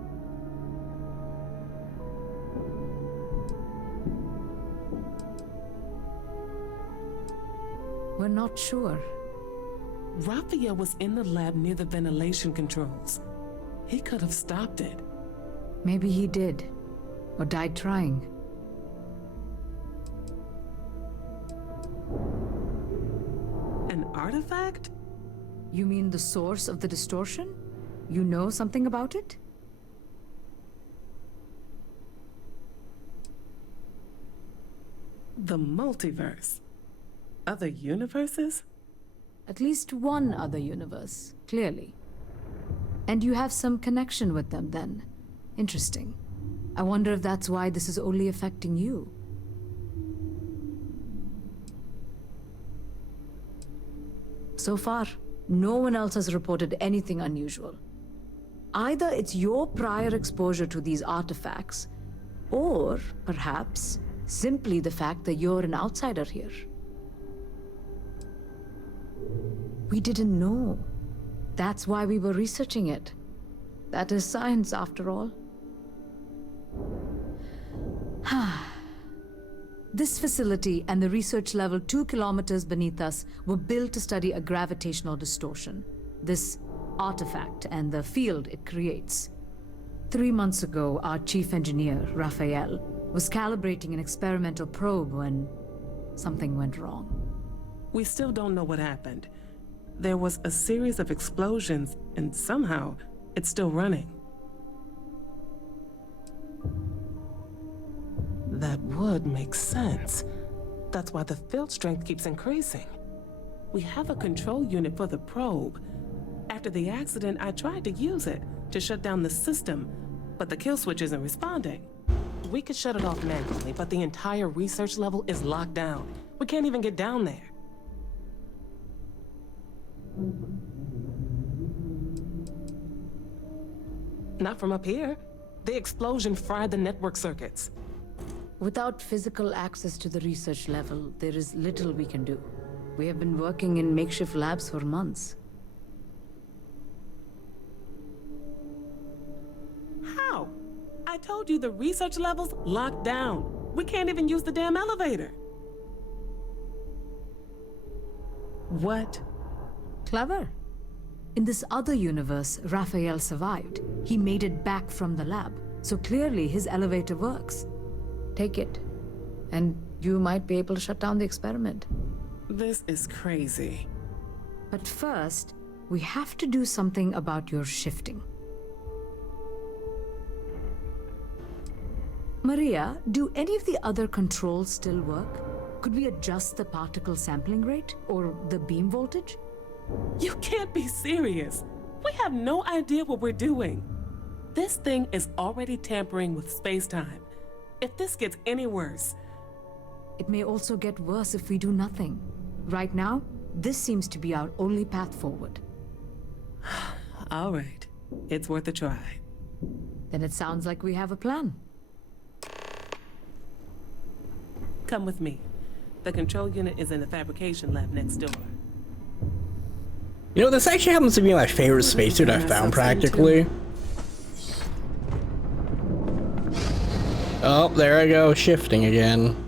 We're not sure. Raphael was in the lab near the ventilation controls. He could have stopped it. Maybe he did, or died trying. An artifact? You mean the source of the distortion? You know something about it? The multiverse. Other universes? At least one other universe, clearly. And you have some connection with them then. Interesting. I wonder if that's why this is only affecting you. So far, no one else has reported anything unusual. Either it's your prior exposure to these artifacts, or perhaps simply the fact that you're an outsider here. We didn't know. That's why we were researching it. That is science, after all. This facility and the research level 2 kilometers beneath us were built to study a gravitational distortion, this artifact and the field it creates. 3 months ago, our chief engineer, Raphael, was calibrating an experimental probe when something went wrong. We still don't know what happened. There was a series of explosions, and somehow, it's still running. That would make sense. That's why the field strength keeps increasing. We have a control unit for the probe. After the accident, I tried to use it to shut down the system, but the kill switch isn't responding. We could shut it off manually, but the entire research level is locked down. We can't even get down there. Not from up here. The explosion fried the network circuits. Without physical access to the research level, there is little we can do. We have been working in makeshift labs for months. How? I told you the research level's locked down. We can't even use the damn elevator. What? Clever. In this other universe, Raphael survived. He made it back from the lab, so clearly his elevator works. Take it, and you might be able to shut down the experiment. This is crazy. But first, we have to do something about your shifting. Maria, do any of the other controls still work? Could we adjust the particle sampling rate, or the beam voltage? You can't be serious. We have no idea what we're doing. This thing is already tampering with space-time. If this gets any worse... It may also get worse if we do nothing. Right now, this seems to be our only path forward. All right. It's worth a try. Then it sounds like we have a plan. Come with me. The control unit is in the fabrication lab next door. You know, this actually happens to be my favorite spacesuit I've found, practically. Oh, there I go, shifting again.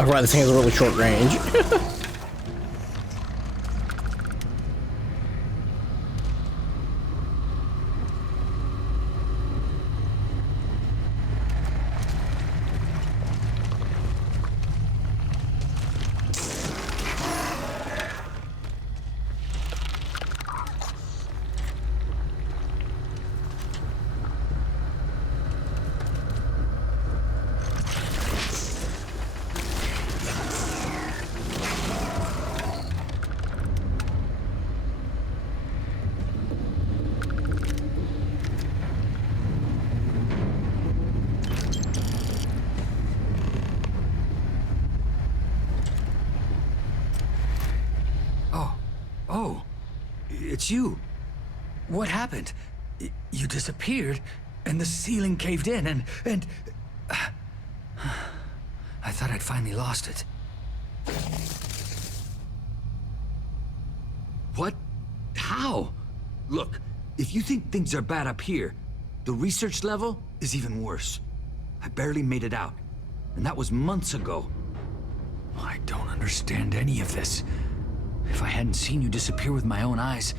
Oh, right, this thing has a really short range. Oh, it's you. What happened? You disappeared, and the ceiling caved in, and... I thought I'd finally lost it. What? How? Look, if you think things are bad up here, the research level is even worse. I barely made it out, and that was months ago. I don't understand any of this. If I hadn't seen you disappear with my own eyes,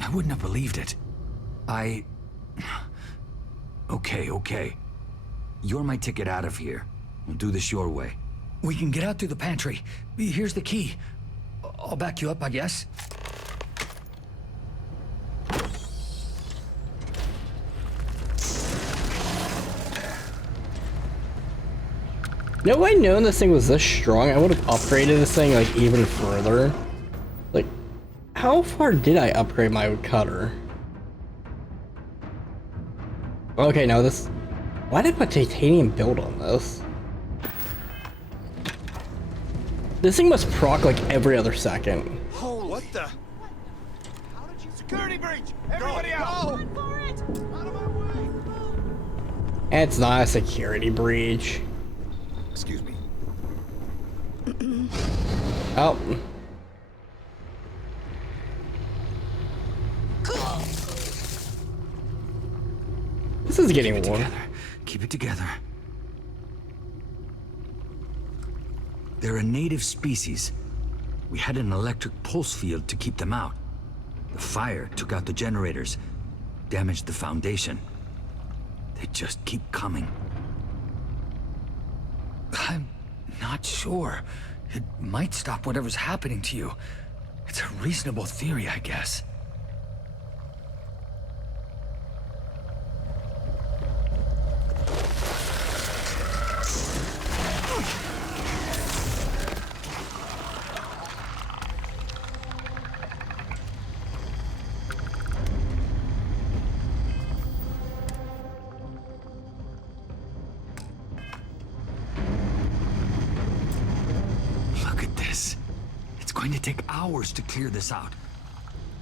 I wouldn't have believed it. Okay. You're my ticket out of here. We'll do this your way. We can get out through the pantry. Here's the key. I'll back you up, I guess. You know, if I'd known this thing was this strong, I would have upgraded this thing, like, even further. Like, how far did I upgrade my cutter? Okay, no, this... Why did I put titanium build on this? This thing must proc, like, every other second. Holy... What the... Security breach! Everybody out! Run for it! Out of my way! And it's not a security breach. Excuse me. Oh. This is getting warm. Keep it together. They're a native species. We had an electric pulse field to keep them out. The fire took out the generators, damaged the foundation. They just keep coming. I'm not sure. It might stop whatever's happening to you. It's a reasonable theory, I guess. Going to take hours to clear this out.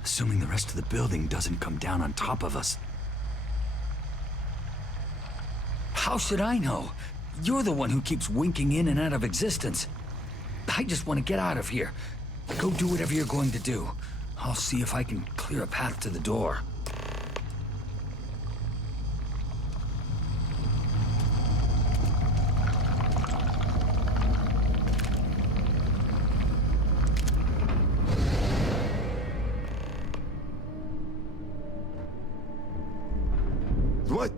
Assuming the rest of the building doesn't come down on top of us. How should I know? You're the one who keeps winking in and out of existence. I just want to get out of here. Go do whatever you're going to do. I'll see if I can clear a path to the door. What?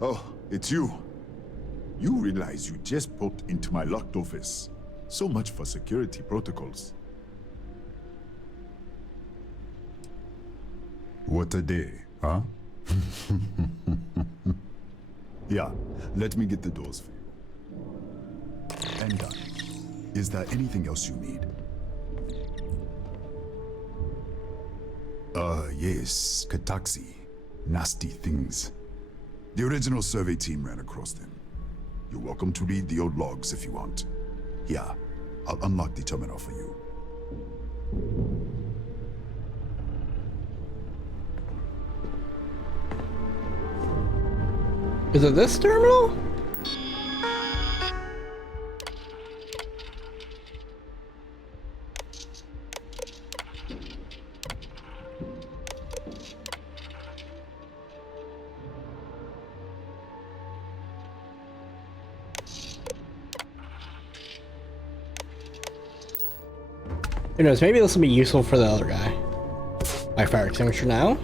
Oh, it's you. You realize you just popped into my locked office. So much for security protocols. What a day, huh? Yeah, let me get the doors for you. And is there anything else you need? Yes, Kataxi. Nasty things. The original survey team ran across them. You're welcome to read the old logs if you want. Here, I'll unlock the terminal for you. Is it this terminal? Who knows, maybe this will be useful for the other guy. My fire extinguisher now.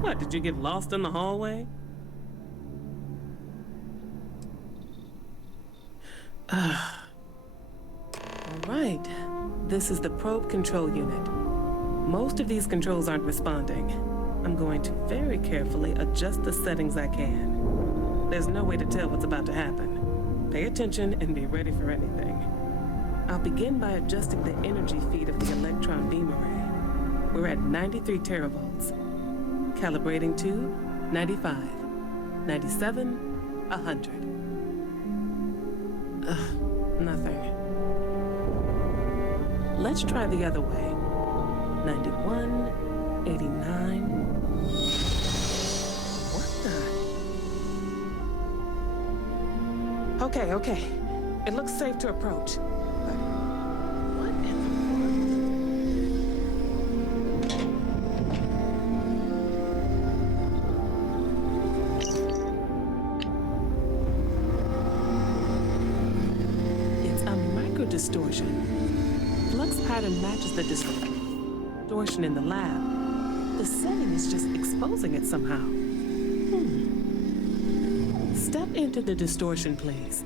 What, did you get lost in the hallway? Alright, this is the probe control unit. Most of these controls aren't responding. I'm going to very carefully adjust the settings I can. There's no way to tell what's about to happen. Pay attention and be ready for anything. I'll begin by adjusting the energy feed of the electron beam array. We're at 93 teravolts. Calibrating to 95, 97, 100. Nothing. Let's try the other way. 91, 89. What the? Okay. It looks safe to approach. But what in distortion. Flux pattern matches the distortion in the lab. The setting is just exposing it somehow. Step into the distortion, please.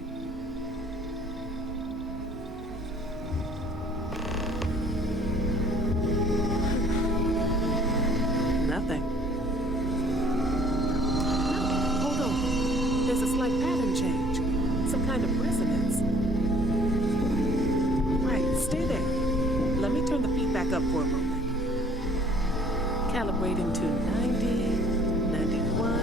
Nothing. No, hold on. There's a slight pattern change. Some kind of resonance. Stay there. Let me turn the feed back up for a moment. Calibrating to 90, 91.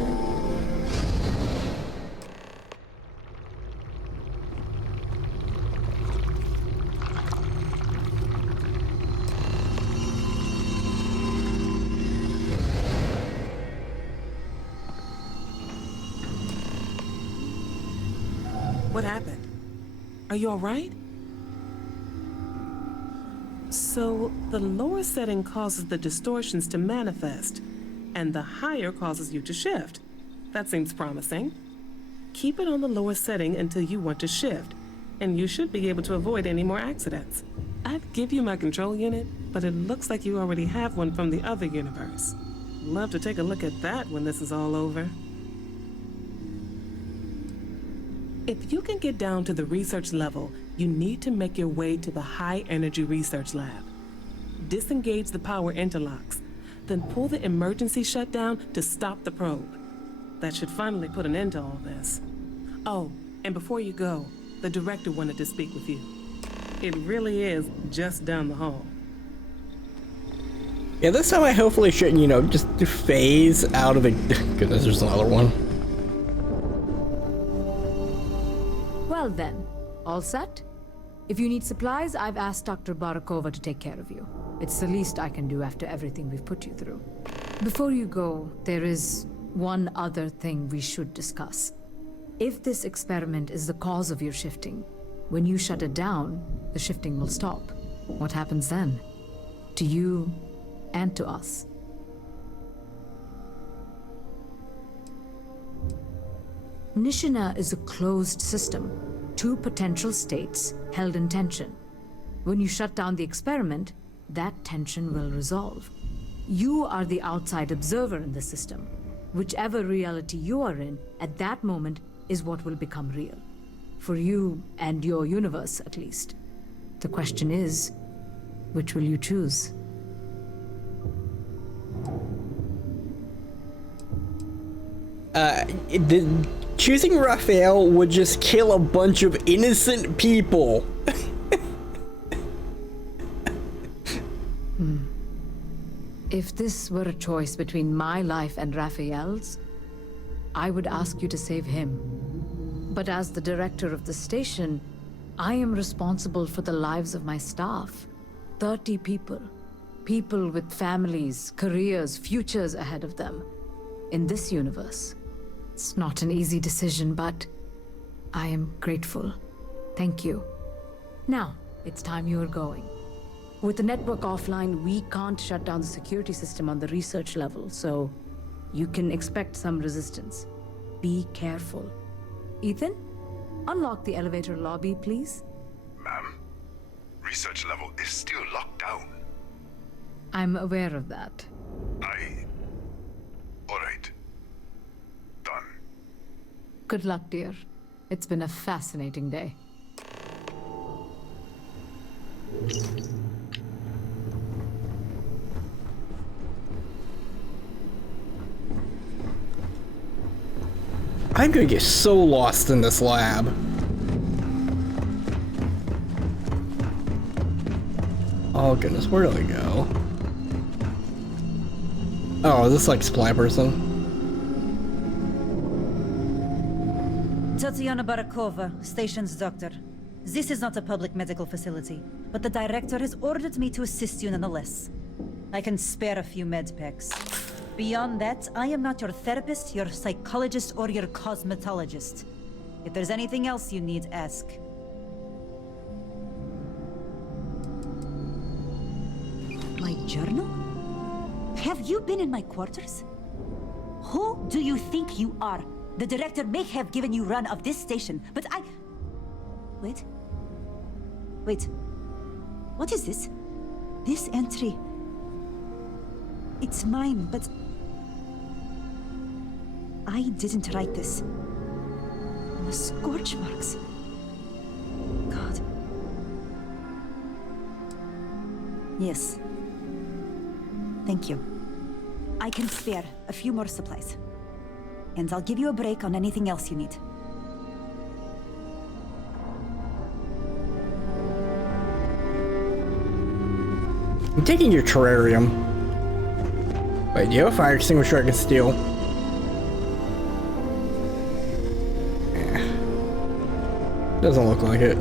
What happened? Are you all right? So, the lower setting causes the distortions to manifest, and the higher causes you to shift. That seems promising. Keep it on the lower setting until you want to shift, and you should be able to avoid any more accidents. I'd give you my control unit, but it looks like you already have one from the other universe. Love to take a look at that when this is all over. If you can get down to the research level, you need to make your way to the high energy research lab. Disengage the power interlocks, then pull the emergency shutdown to stop the probe. That should finally put an end to all this. Oh, and before you go, the director wanted to speak with you. It really is just down the hall. Yeah, this time I hopefully shouldn't, just phase out of it. Goodness, there's another one. Well then, all set? If you need supplies, I've asked Dr. Barakova to take care of you. It's the least I can do after everything we've put you through. Before you go, there is one other thing we should discuss. If this experiment is the cause of your shifting, when you shut it down, the shifting will stop. What happens then? To you and to us. Nishina is a closed system. 2 potential states held in tension. When you shut down the experiment, that tension will resolve. You are the outside observer in the system. Whichever reality you are in, at that moment, is what will become real. For you and your universe, at least. The question is, which will you choose? Choosing Raphael would just kill a bunch of innocent people. If this were a choice between my life and Raphael's, I would ask you to save him. But as the director of the station, I am responsible for the lives of my staff. 30 people. People with families, careers, futures ahead of them. In this universe. It's not an easy decision, but I am grateful. Thank you. Now, it's time you are going. With the network offline, we can't shut down the security system on the research level, so you can expect some resistance. Be careful. Ethan, unlock the elevator lobby, please. Ma'am, research level is still locked down. I'm aware of that. All right. Done. Good luck, dear. It's been a fascinating day. I'm gonna get so lost in this lab. Oh goodness, where do I go? Oh, is this like Supply Person? Tatiana Barakova, station's doctor. This is not a public medical facility, but the director has ordered me to assist you nonetheless. I can spare a few med packs. Beyond that, I am not your therapist, your psychologist, or your cosmetologist. If there's anything else you need, ask. My journal? Have you been in my quarters? Who do you think you are? The director may have given you run of this station, but I... Wait. What is this? This entry... It's mine, but... I didn't write this. And the scorch marks... God. Yes. Thank you. I can spare a few more supplies. And I'll give you a break on anything else you need. I'm taking your terrarium. Wait, do you have a fire extinguisher I can steal? Doesn't look like it.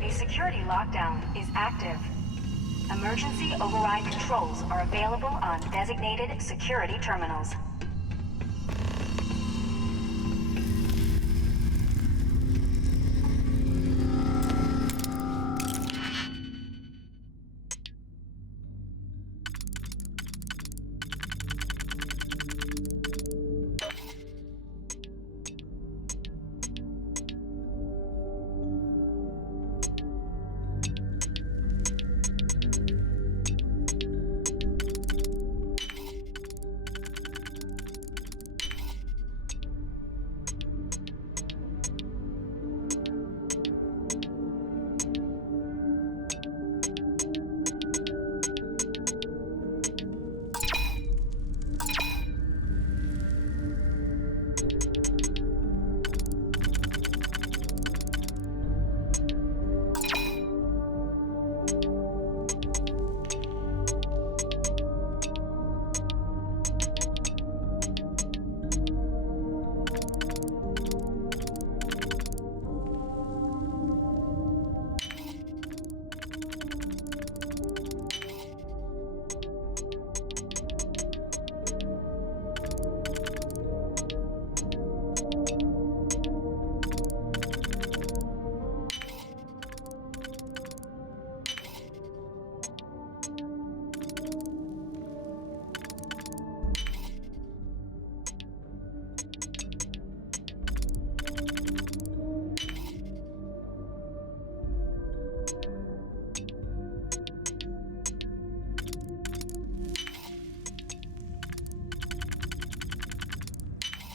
The security lockdown is active. Emergency override controls are available on designated security terminals.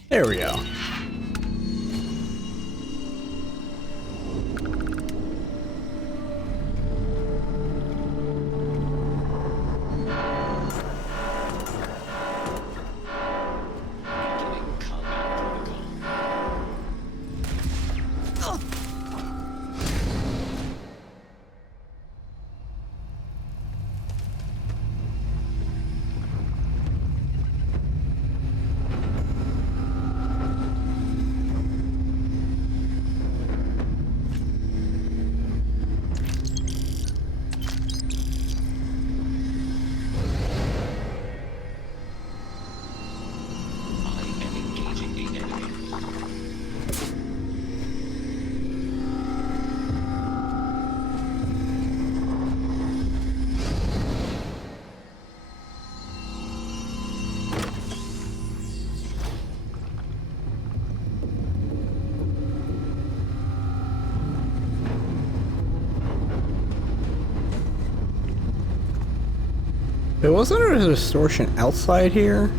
There we go. Wait, wasn't there a distortion outside here?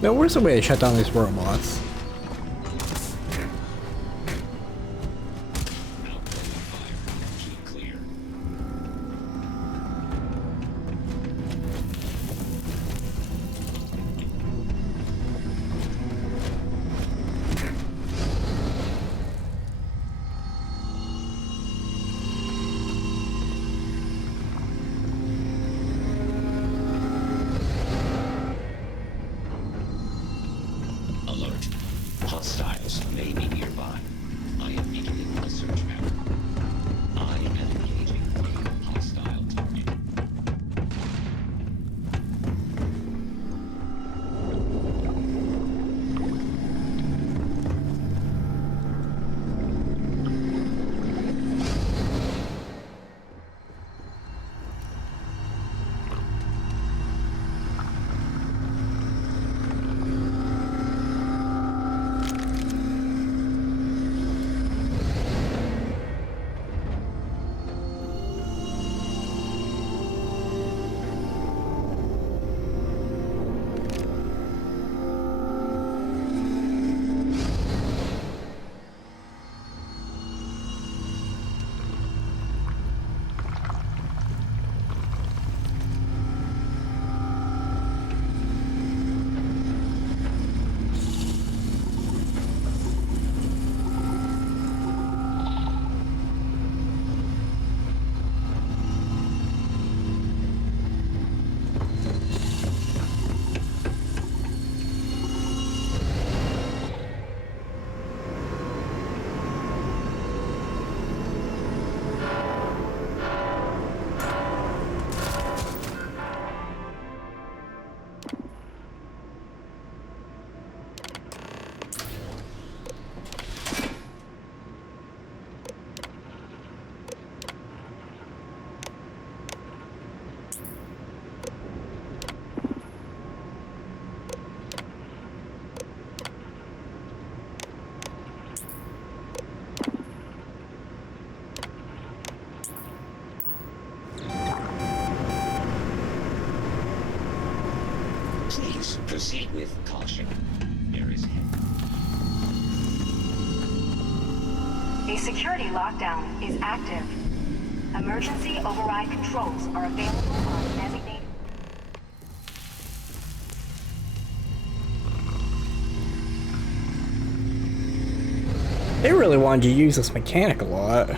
No, where's the way to shut down these robots? Hostiles may be nearby. I am beginning a search pattern. I am engaging a hostile target. Please proceed with caution. There is A security lockdown is active. Emergency override controls are available on designated. They really wanted to use this mechanic a lot.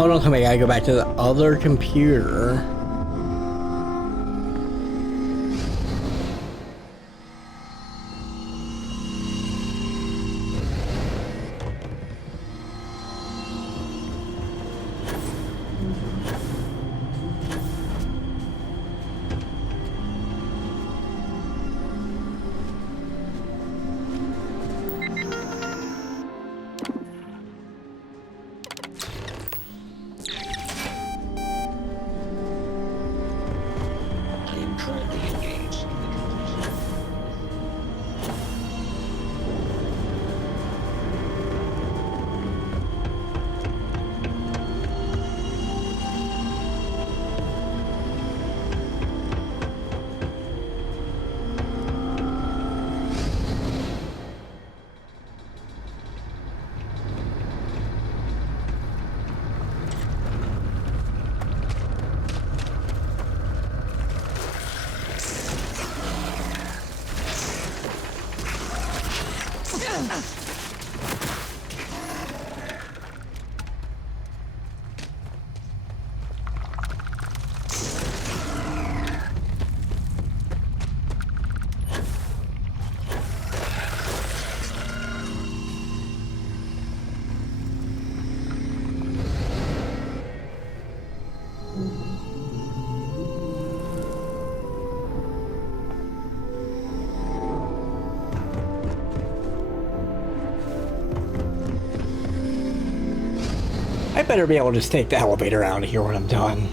Hold on, I gotta go back to the other computer. I better be able to just take the elevator out of here when I'm done.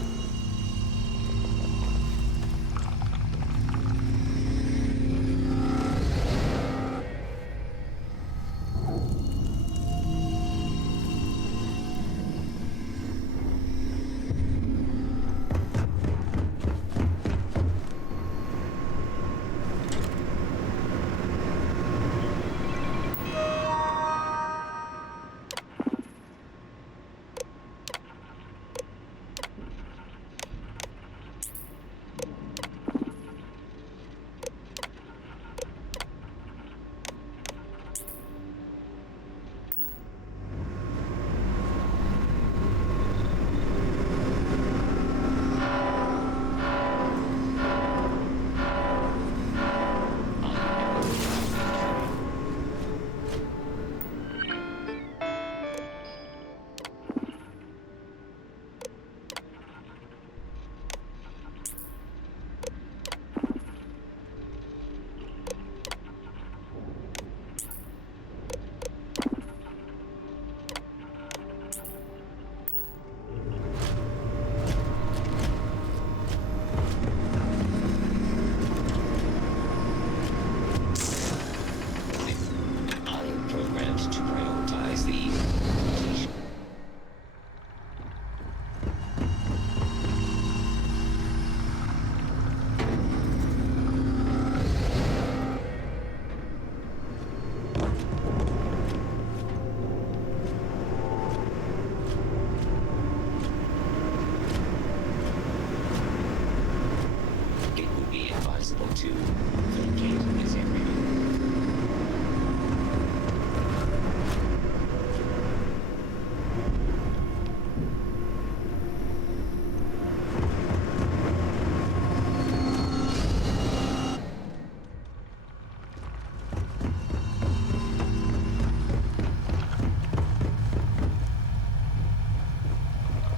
To vacate this area.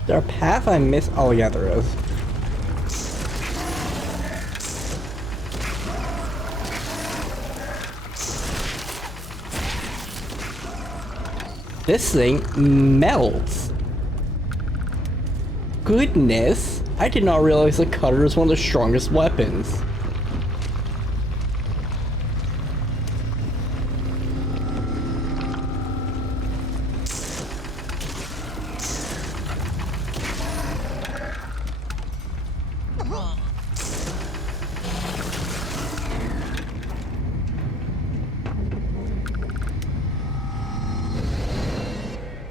Is there a path I missed? Oh yeah, there is. This thing melts. Goodness, I did not realize the cutter is one of the strongest weapons.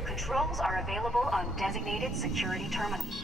Controls are available on designated security terminals.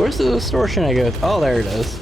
Where's the distortion I go? Oh, there it is.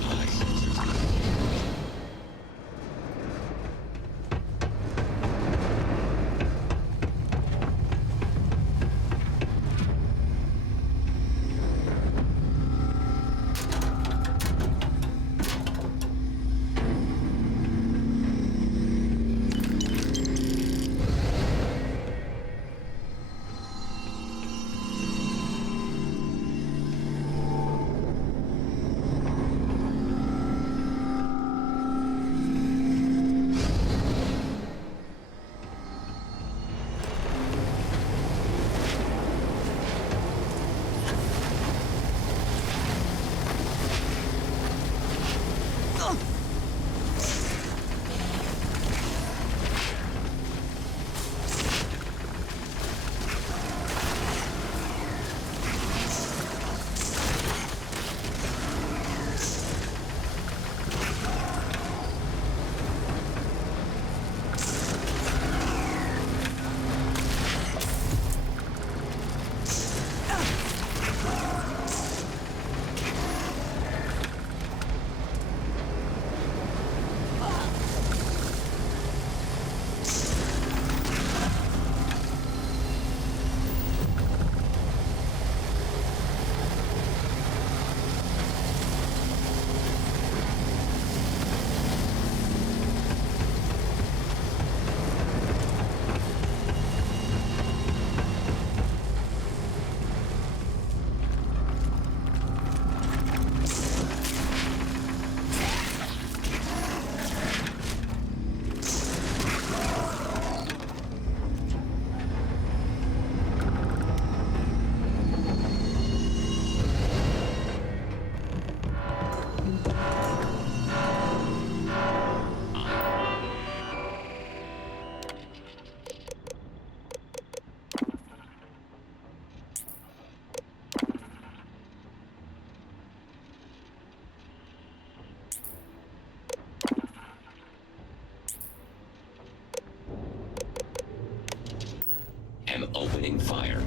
Am opening fire.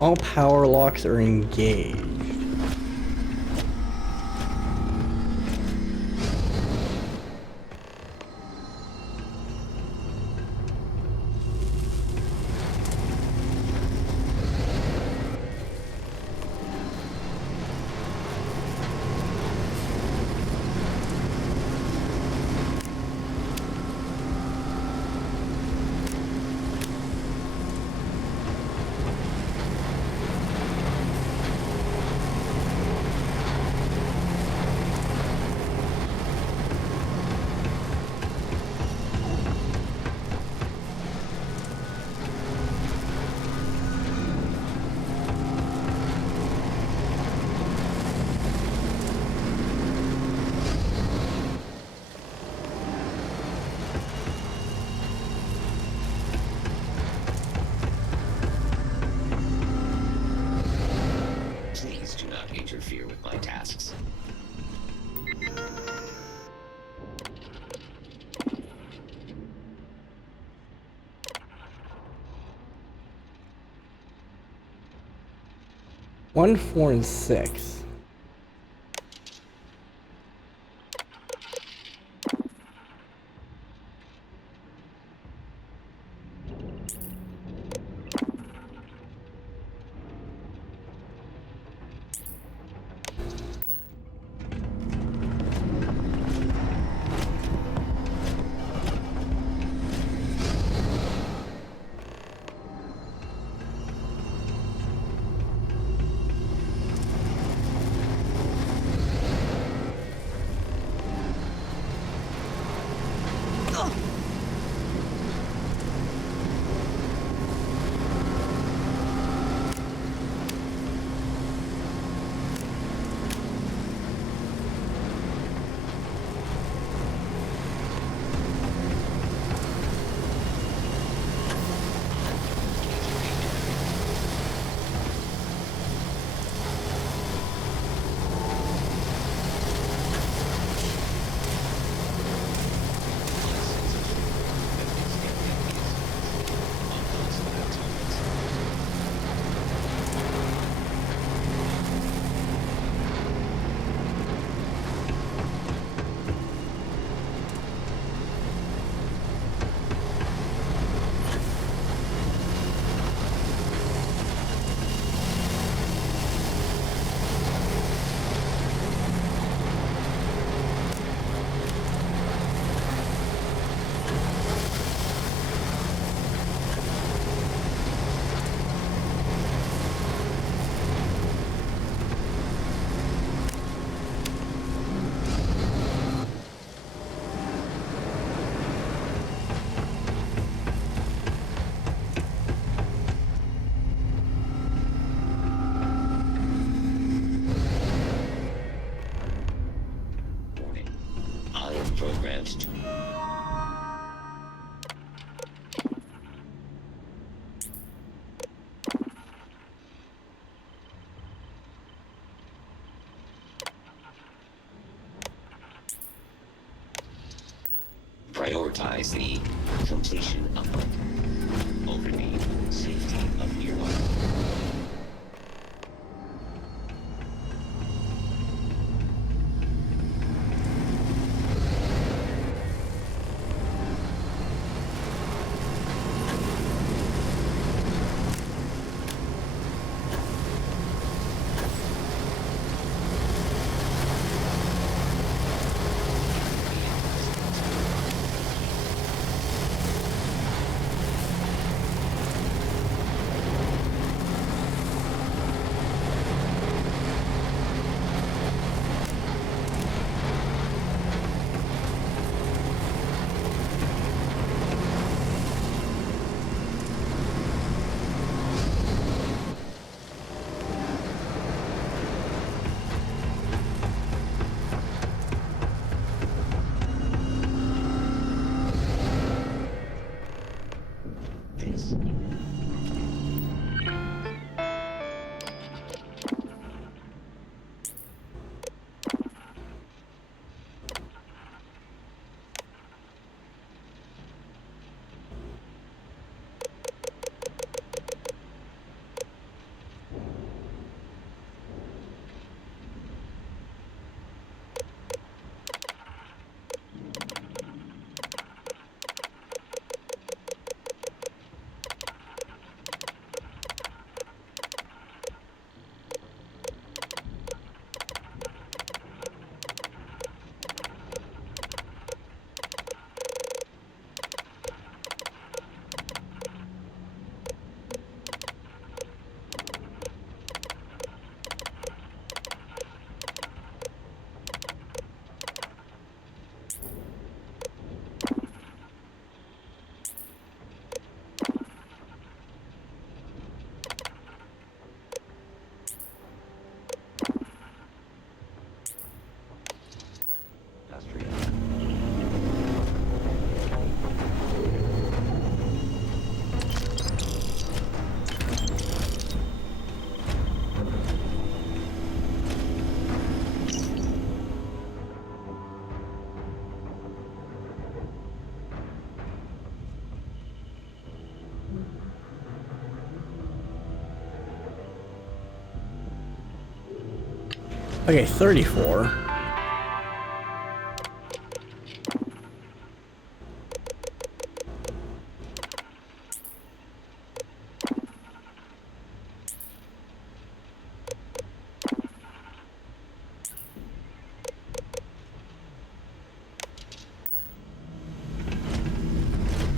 All power locks are engaged. interfere with my tasks. One, 4, and 6. I am programmed to... prioritize the completion of work over the safety of nearby. Okay, 34.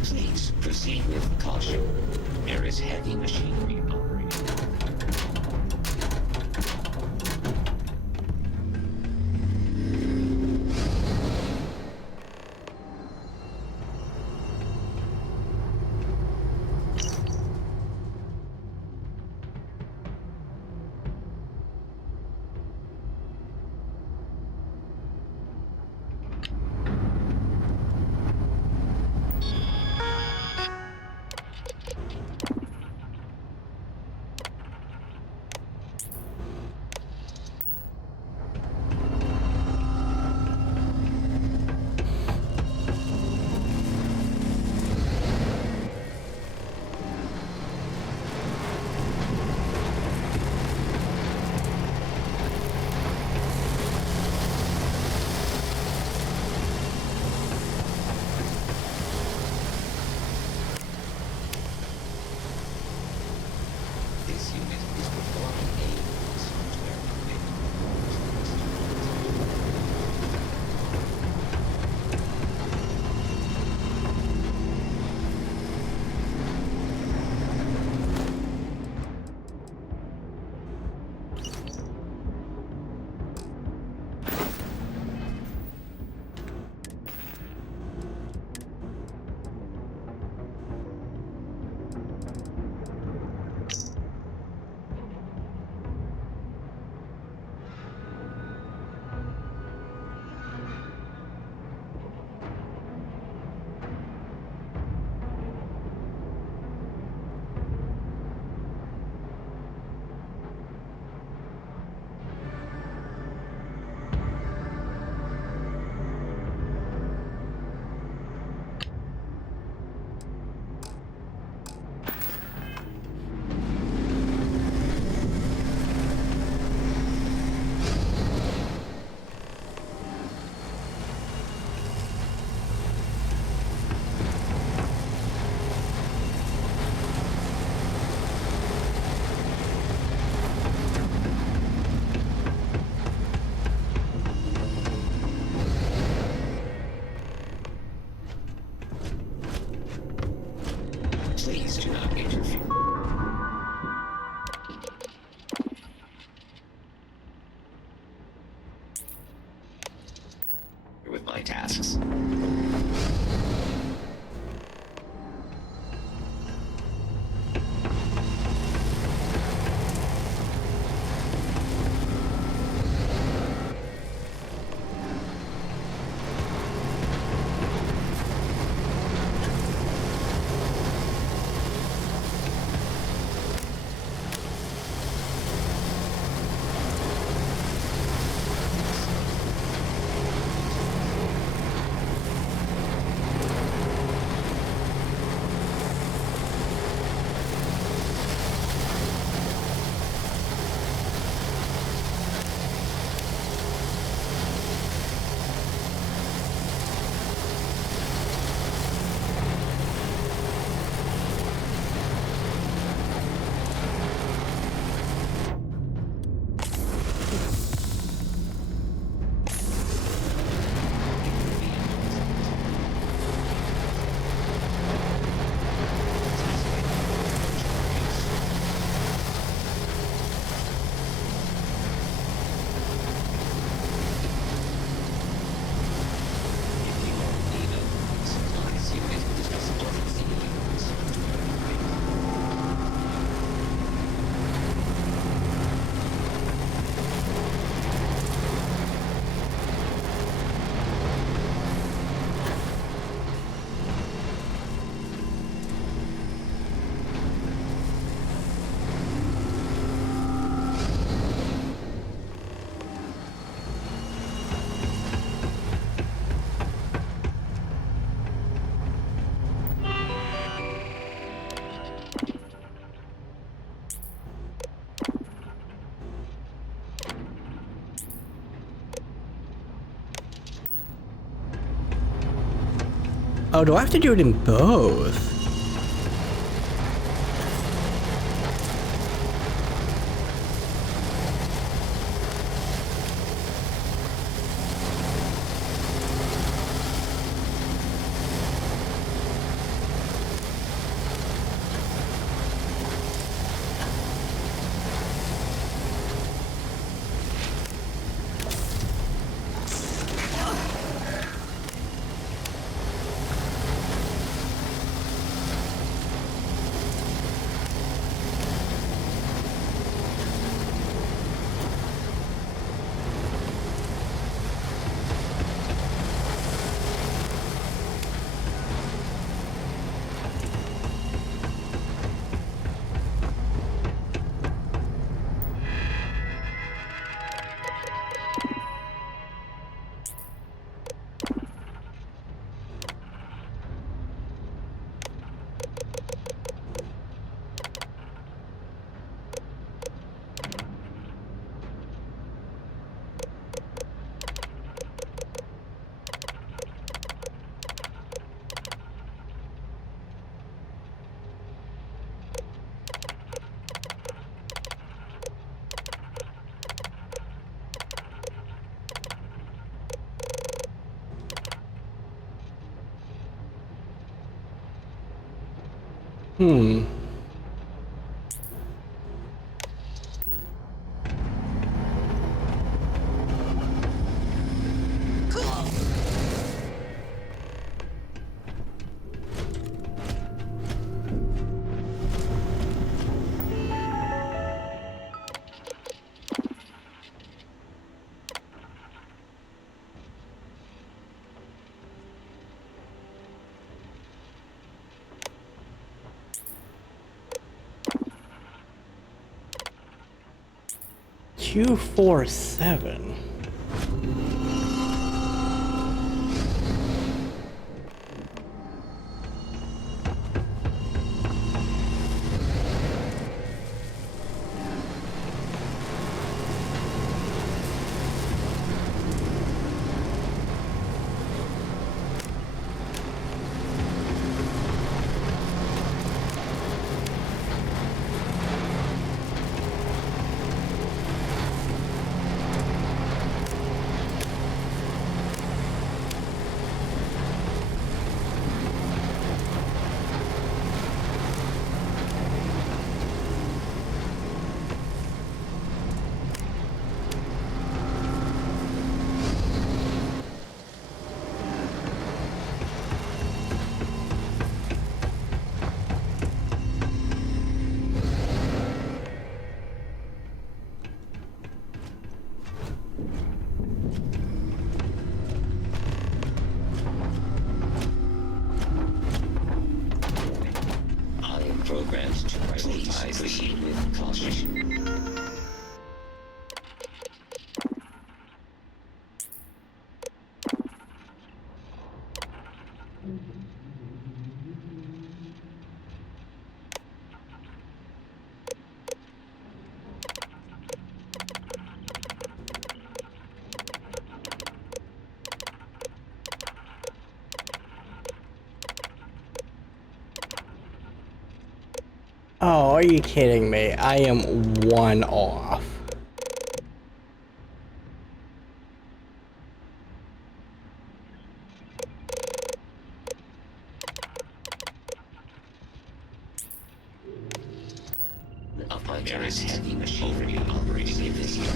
Please proceed with caution. There is heavy machinery operating. Oh, do I have to do it in both? Hmm. Two, 4, 7. I am programmed to please proceed with caution. Oh, are you kidding me? I am 1 off. There is heavy machinery operating in this yard.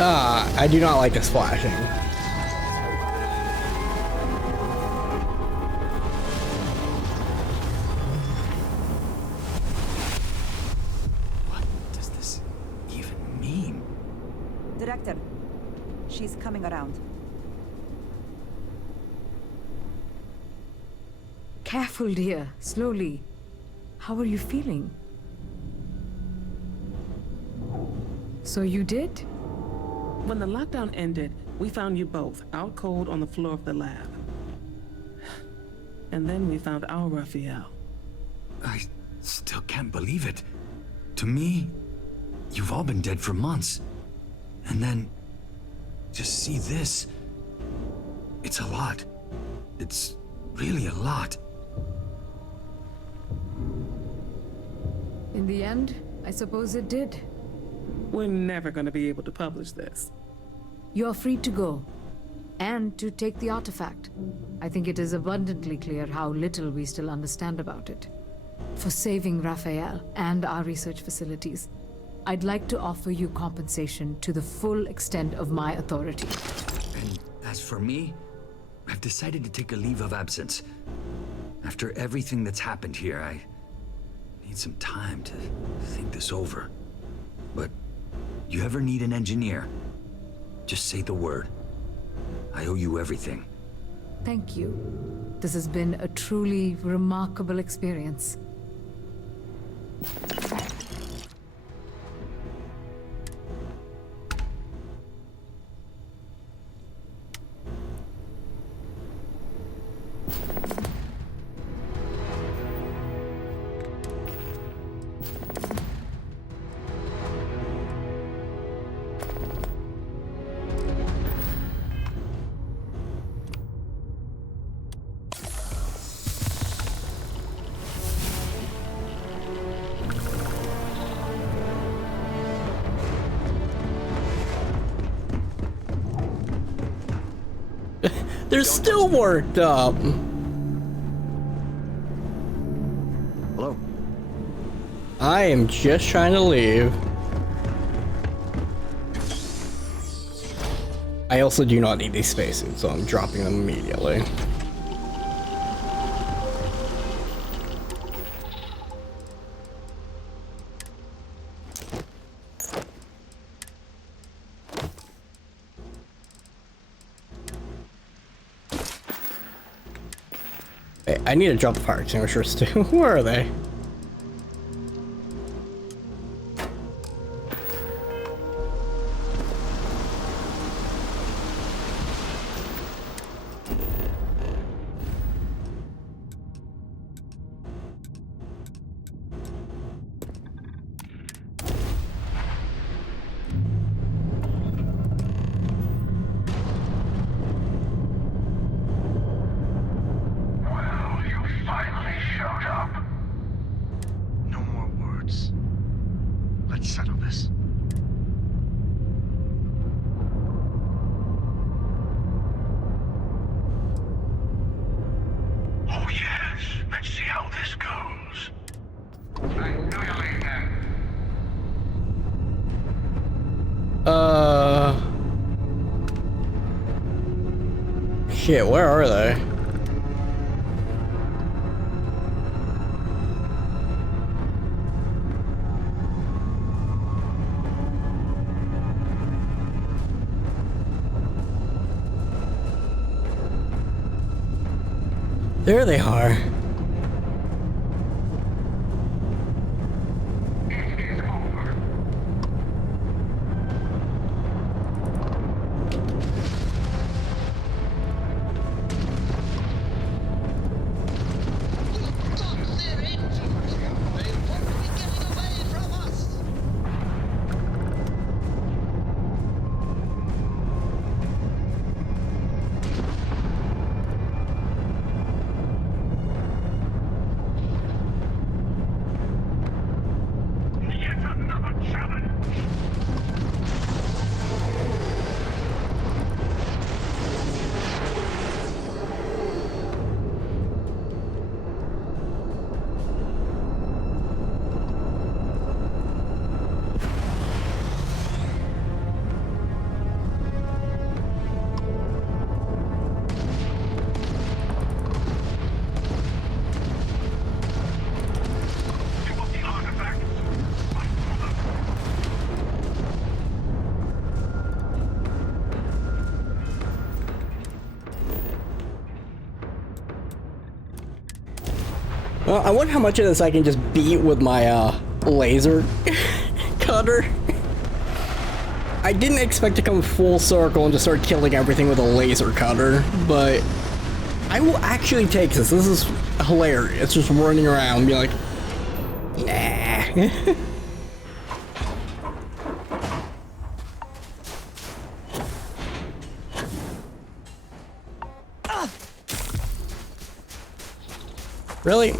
I do not like the splashing. What does this even mean? Director, she's coming around. Careful, dear. Slowly. How are you feeling? So you did? When the lockdown ended, we found you both out cold on the floor of the lab. And then we found our Raphael. I still can't believe it. To me, you've all been dead for months. And then, just see this. It's a lot. It's really a lot. In the end, I suppose it did. We're never going to be able to publish this. You're free to go. And to take the artifact. I think it is abundantly clear how little we still understand about it. For saving Raphael and our research facilities, I'd like to offer you compensation to the full extent of my authority. And as for me, I've decided to take a leave of absence. After everything that's happened here, I need some time to think this over. But you ever need an engineer, just say the word. I owe you everything. Thank you. This has been a truly remarkable experience. They're still worked up. Hello? I am just trying to leave. I also do not need these spacesuits, so I'm dropping them immediately. Hey, I need to drop the fire extinguishers too. Where are they? No more words. Let's settle this. Oh yes, let's see how this goes. Annihilate them. Shit, where are they? There they are. Well, I wonder how much of this I can just beat with my laser cutter. I didn't expect to come full circle and just start killing everything with a laser cutter, but I will actually take this. This is hilarious. Just running around and be like, nah. Really?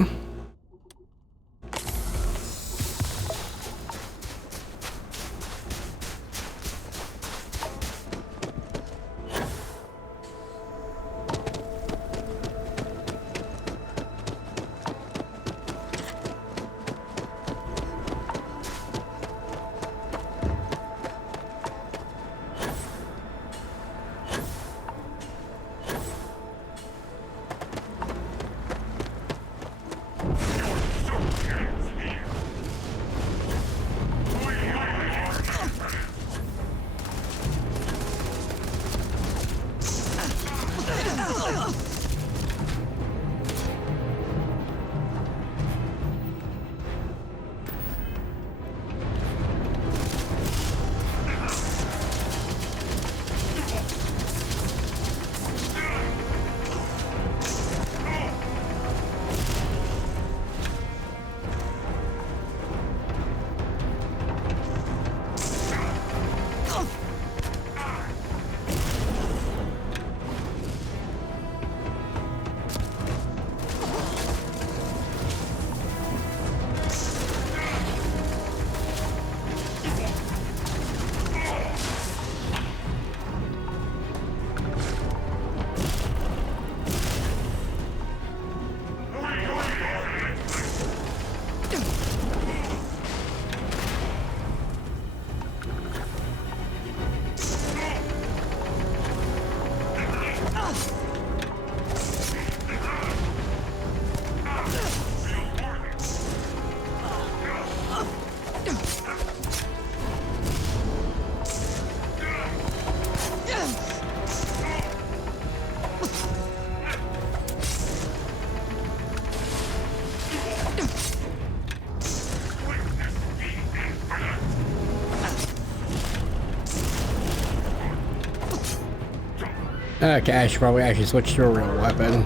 Okay, I should probably actually switch to a real weapon.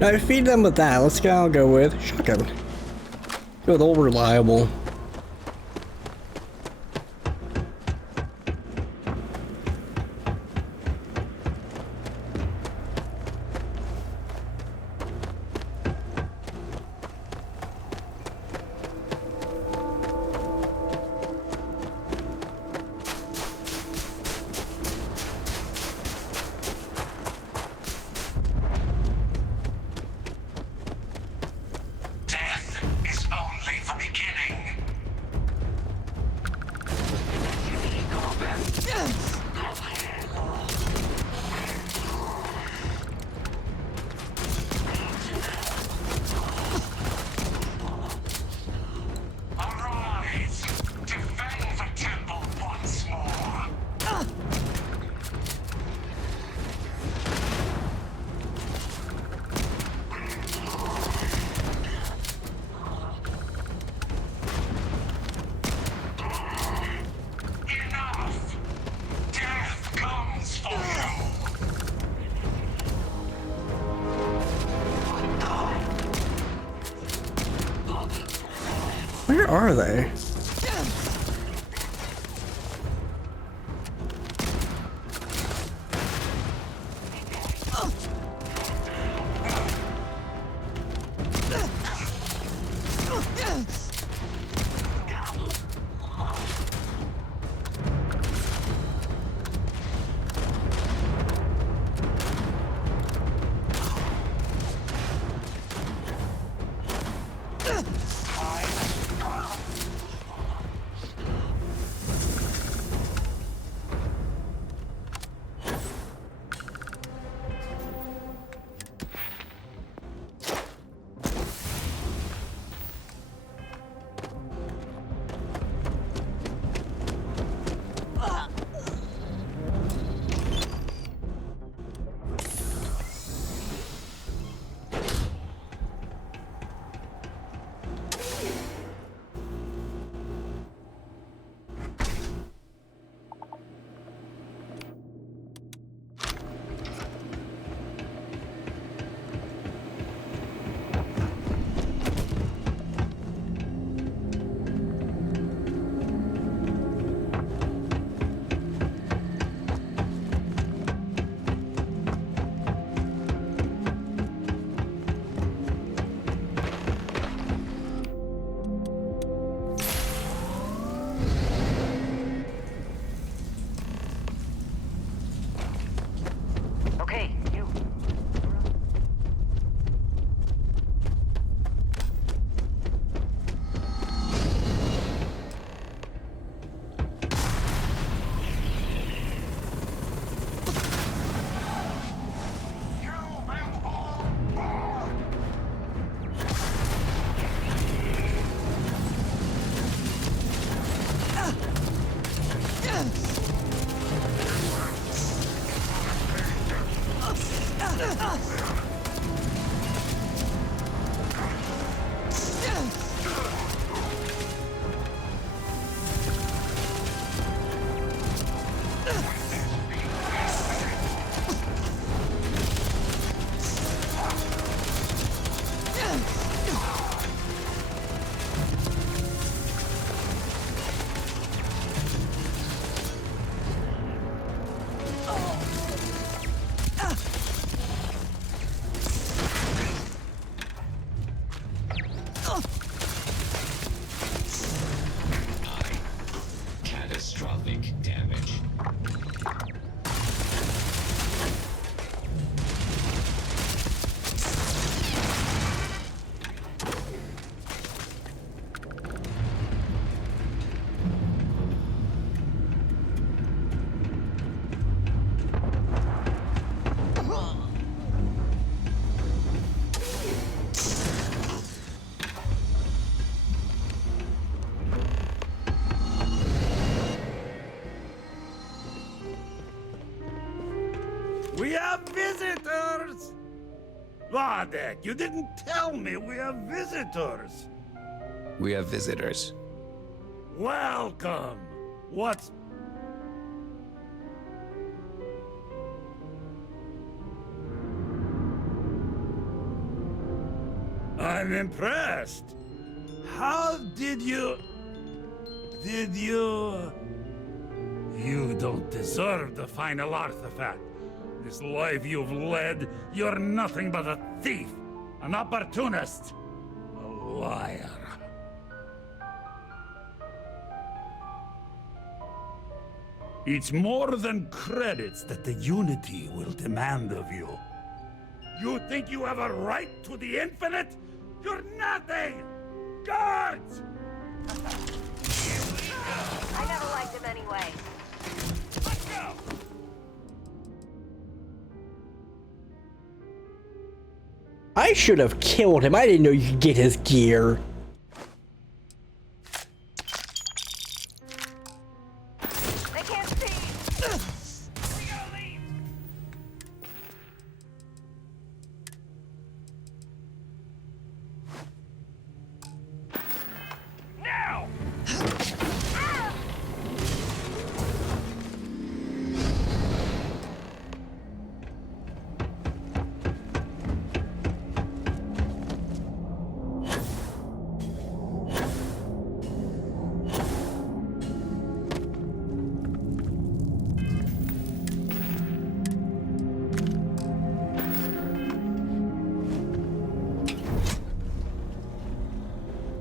Now to feed them with that, let's go with shotgun. Go with old reliable. Where are they? Catastrophic damage. We have visitors! Vardek, you didn't tell me we have visitors. We have visitors. Welcome. What's... I'm impressed. How did you... You don't deserve the final artifact. This life you've led, you're nothing but a thief, an opportunist, a liar. It's more than credits that the Unity will demand of you. You think you have a right to the infinite? You're nothing! Guards! I never liked him anyway. Let's go! I should have killed him. I didn't know you could get his gear. They can't see! We gotta leave! Now!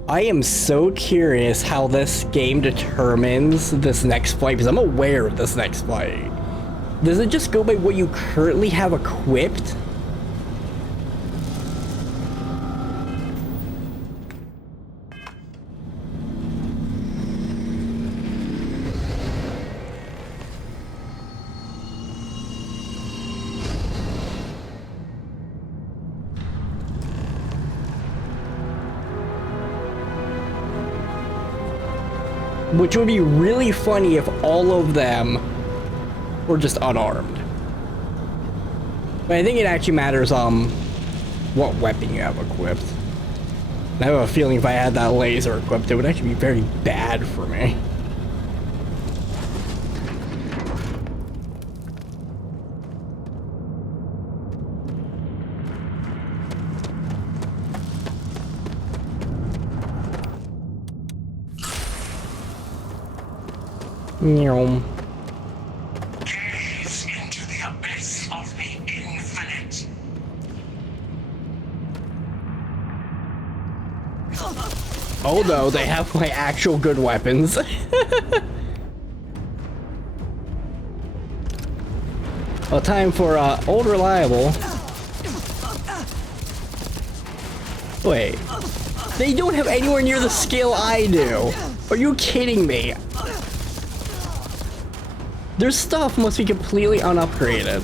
I am so curious how this game determines this next fight, because I'm aware of this next fight. Does it just go by what you currently have equipped? Which would be really funny if all of them were just unarmed. But I think it actually matters what weapon you have equipped. And I have a feeling if I had that laser equipped, it would actually be very bad for me. Gaze into the abyss of the infinite. Oh no, they have like actual good weapons. Well, time for old reliable. Wait, they don't have anywhere near the skill I do. Are you kidding me? Their stuff must be completely unupgraded.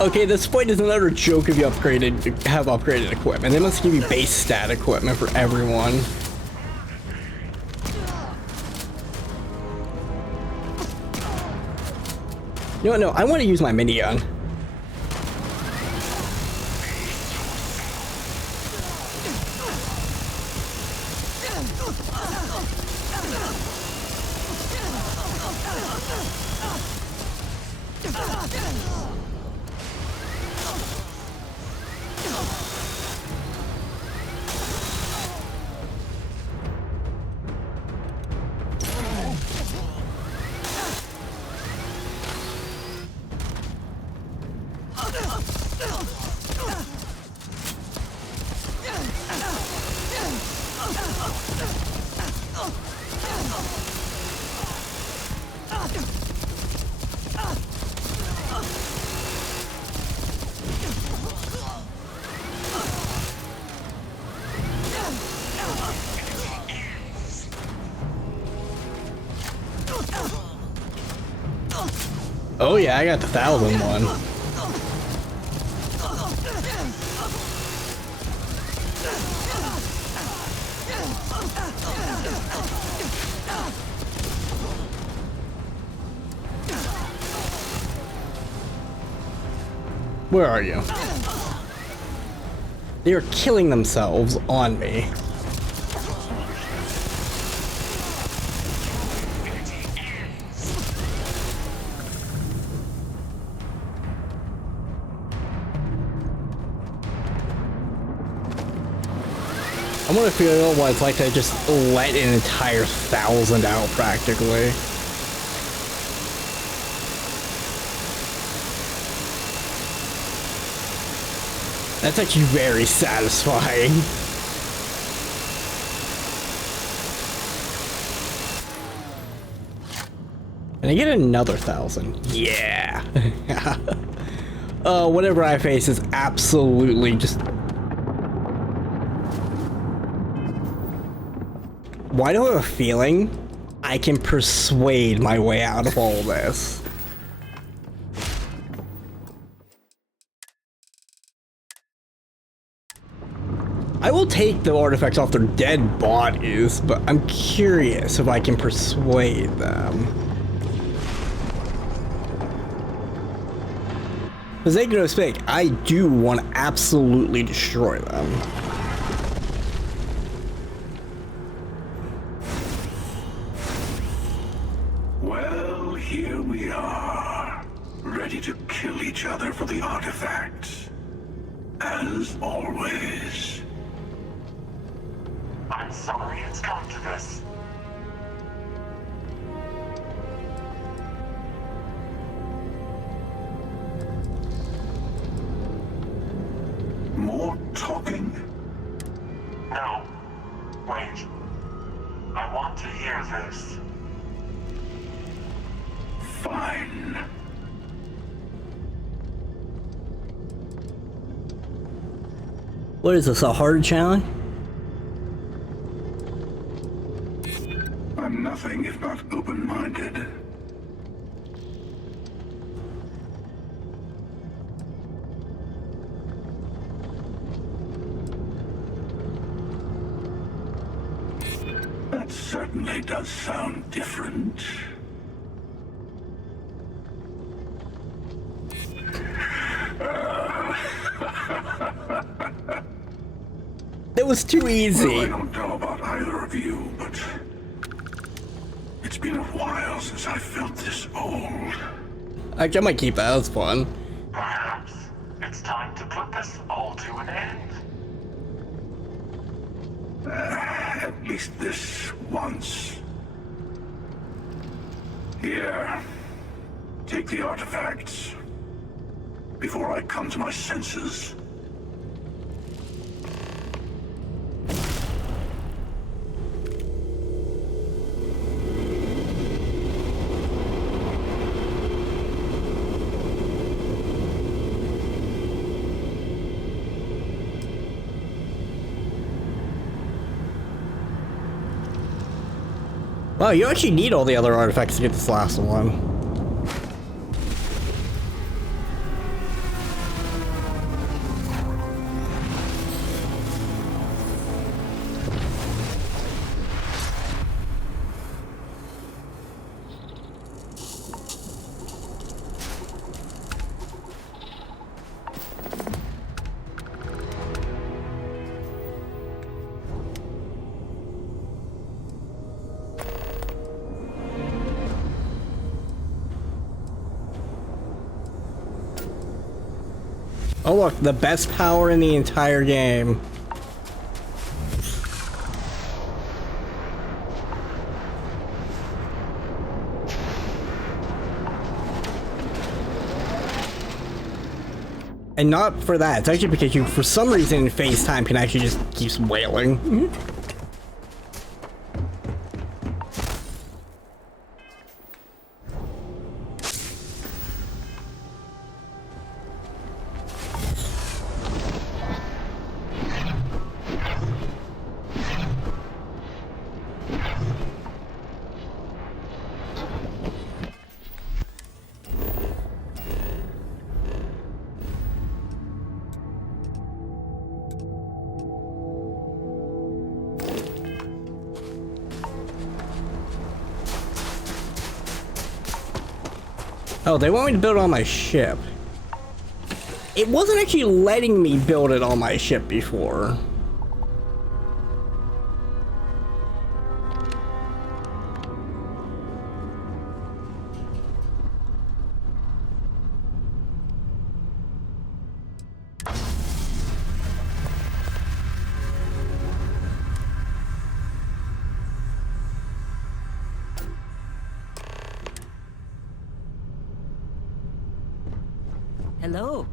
Okay, this point is another joke if you have upgraded equipment. They must give you base stat equipment for everyone. No, I want to use my minigun. Oh yeah, I got the 1,000 one. Where are you? They are killing themselves on me. I want to feel what it's like to just let an entire 1,000 out, practically. That's actually very satisfying. And I get another 1,000. Yeah. Whatever I face is absolutely just... Why do I have a feeling I can persuade my way out of all this? I will take the artifacts off their dead bodies, but I'm curious if I can persuade them. Because make no mistake, I do want to absolutely destroy them. Well, here we are, ready to kill each other for the artifacts. As always. I'm sorry it's come to this. More talking? No. Wait. I want to hear this. Fine. What is this, a hard challenge? I'm nothing if not open-minded. That certainly does sound different. It was too easy. Well, I don't know about either of you, but it's been a while since I felt this old. I might keep that, that's fun. Perhaps it's time to put this all to an end. At least this once. Here, take the artifacts before I come to my senses. Wow, you actually need all the other artifacts to get this last one. Oh look, the best power in the entire game. And not for that, it's actually because you, for some reason, in FaceTime can actually just keep wailing. Oh, they want me to build it on my ship. It wasn't actually letting me build it on my ship before. Hello.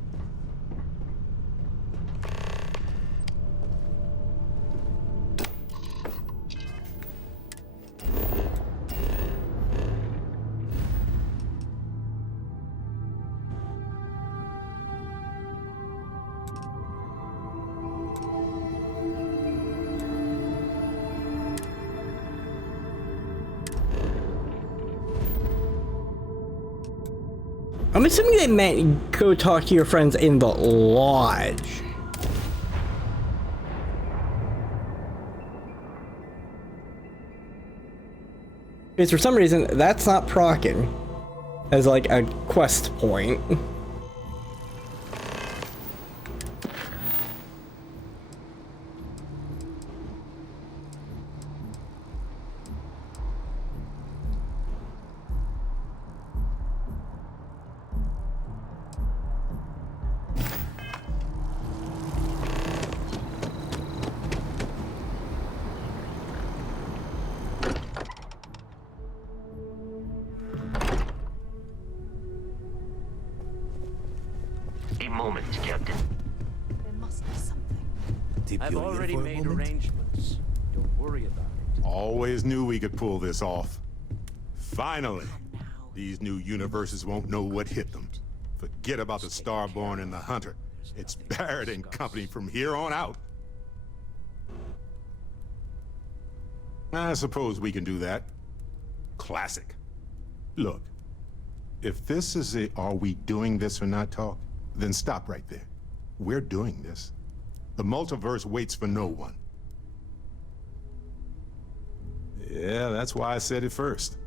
I'm assuming they meant go talk to your friends in the lodge. Because for some reason, that's not proccing as like a quest point. A moment, Captain. There must be something. I've already made arrangements. Don't worry about it. Always knew we could pull this off. Finally, these new universes won't know what hit them. Forget about the Starborn and the Hunter. It's Barrett and company from here on out. I suppose we can do that. Classic. Look, if this is a are we doing this or not talk, then stop right there. We're doing this. The multiverse waits for no one. Yeah, that's why I said it first.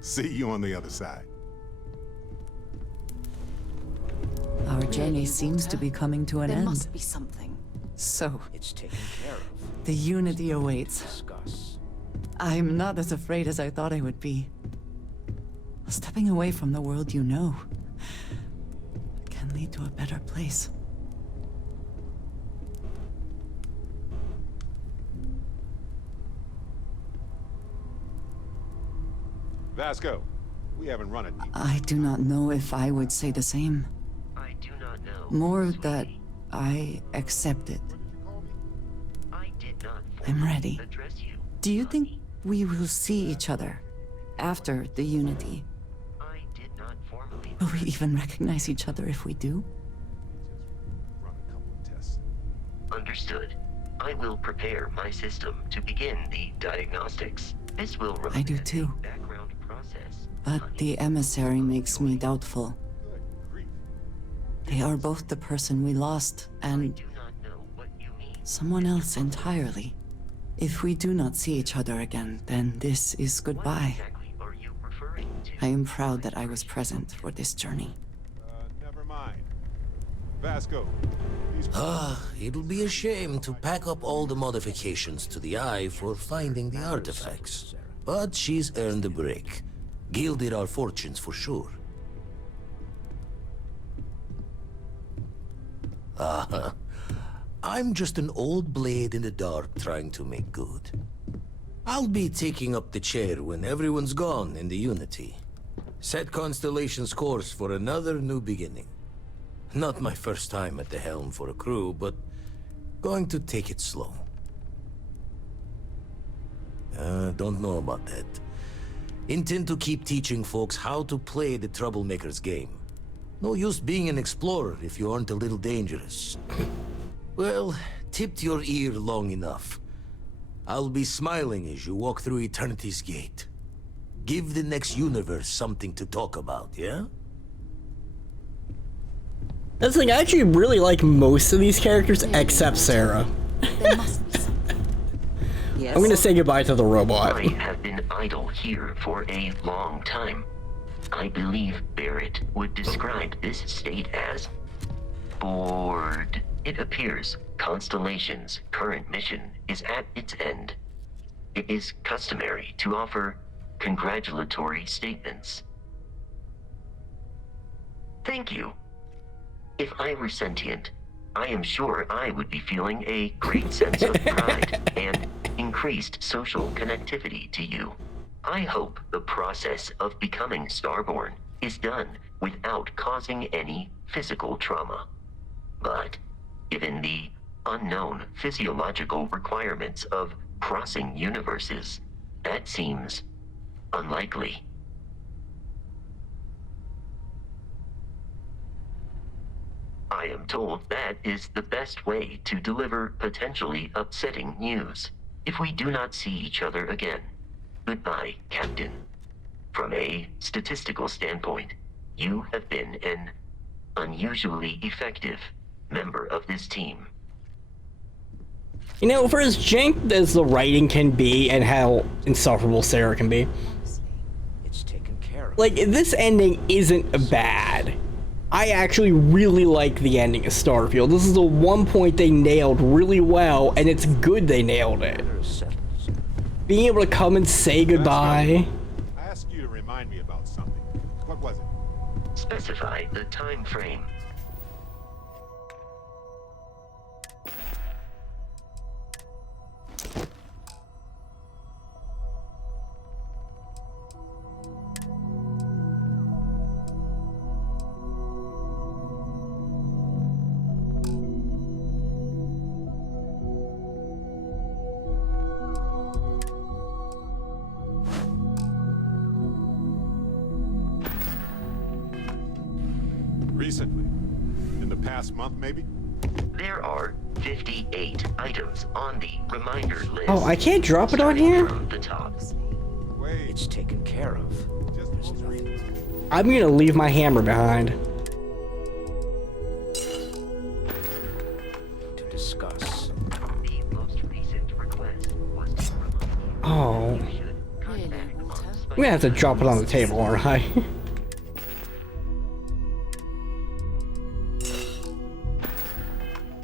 See you on the other side. Our journey seems to be coming to an There end. must be something. So, It's taken care of. the unity awaits. Discuss. I'm not as afraid as I thought I would be. Stepping away from the world you know can lead to a better place. Vasco, we haven't run it. I do not know if I would say the same. I do not know. More that I accept it. I did not I'm ready. address you. Do you think we will see each other after the unity? I did not formally. Will we even recognize each other if we do? Understood. I will prepare my system to begin the diagnostics. This will I do too. background process. But the emissary makes me doubtful. They are both the person we lost and someone else entirely. If we do not see each other again, then this is goodbye. I am proud that I was present for this journey. Never mind. Vasco. It'll be a shame to pack up all the modifications to the Eye for finding the artifacts. But she's earned a break. Gilded our fortunes for sure. I'm just an old blade in the dark trying to make good. I'll be taking up the chair when everyone's gone in the Unity. Set Constellation's course for another new beginning. Not my first time at the helm for a crew, but going to take it slow. Don't know about that. Intend to keep teaching folks how to play the Troublemaker's game. No use being an explorer if you aren't a little dangerous. Well, tipped your ear long enough. I'll be smiling as you walk through Eternity's gate. Give the next universe something to talk about, yeah? That's the thing, I actually really like most of these characters except Sarah. I'm gonna say goodbye to the robot. I have been idle here for a long time. I believe Barrett would describe this state as bored. It appears Constellation's current mission is at its end. It is customary to offer congratulatory statements. Thank you. If I were sentient, I am sure I would be feeling a great sense of pride and increased social connectivity to you. I hope the process of becoming Starborn is done without causing any physical trauma. But given the unknown physiological requirements of crossing universes, that seems unlikely. I am told that is the best way to deliver potentially upsetting news. If we do not see each other again, goodbye, Captain. From a statistical standpoint, you have been an unusually effective member of this team. You know, for as jank as the writing can be and how insufferable Sarah can be, It's taken care of. like, this ending isn't bad. I actually really like the ending of Starfield. This is the one point they nailed really well, and it's good they nailed it. Being able to come and say goodbye. I asked you to remind me about something. What was it? Specify the time frame. Recently? In the past month, maybe? There are 58 items on the reminder list. Oh, I can't drop it on here? From the top. It's taken care of. There's nothing. I'm gonna leave my hammer behind. To discuss. The most recent request was to Oh. cut back on I'm gonna have to drop it on the table, aren't I?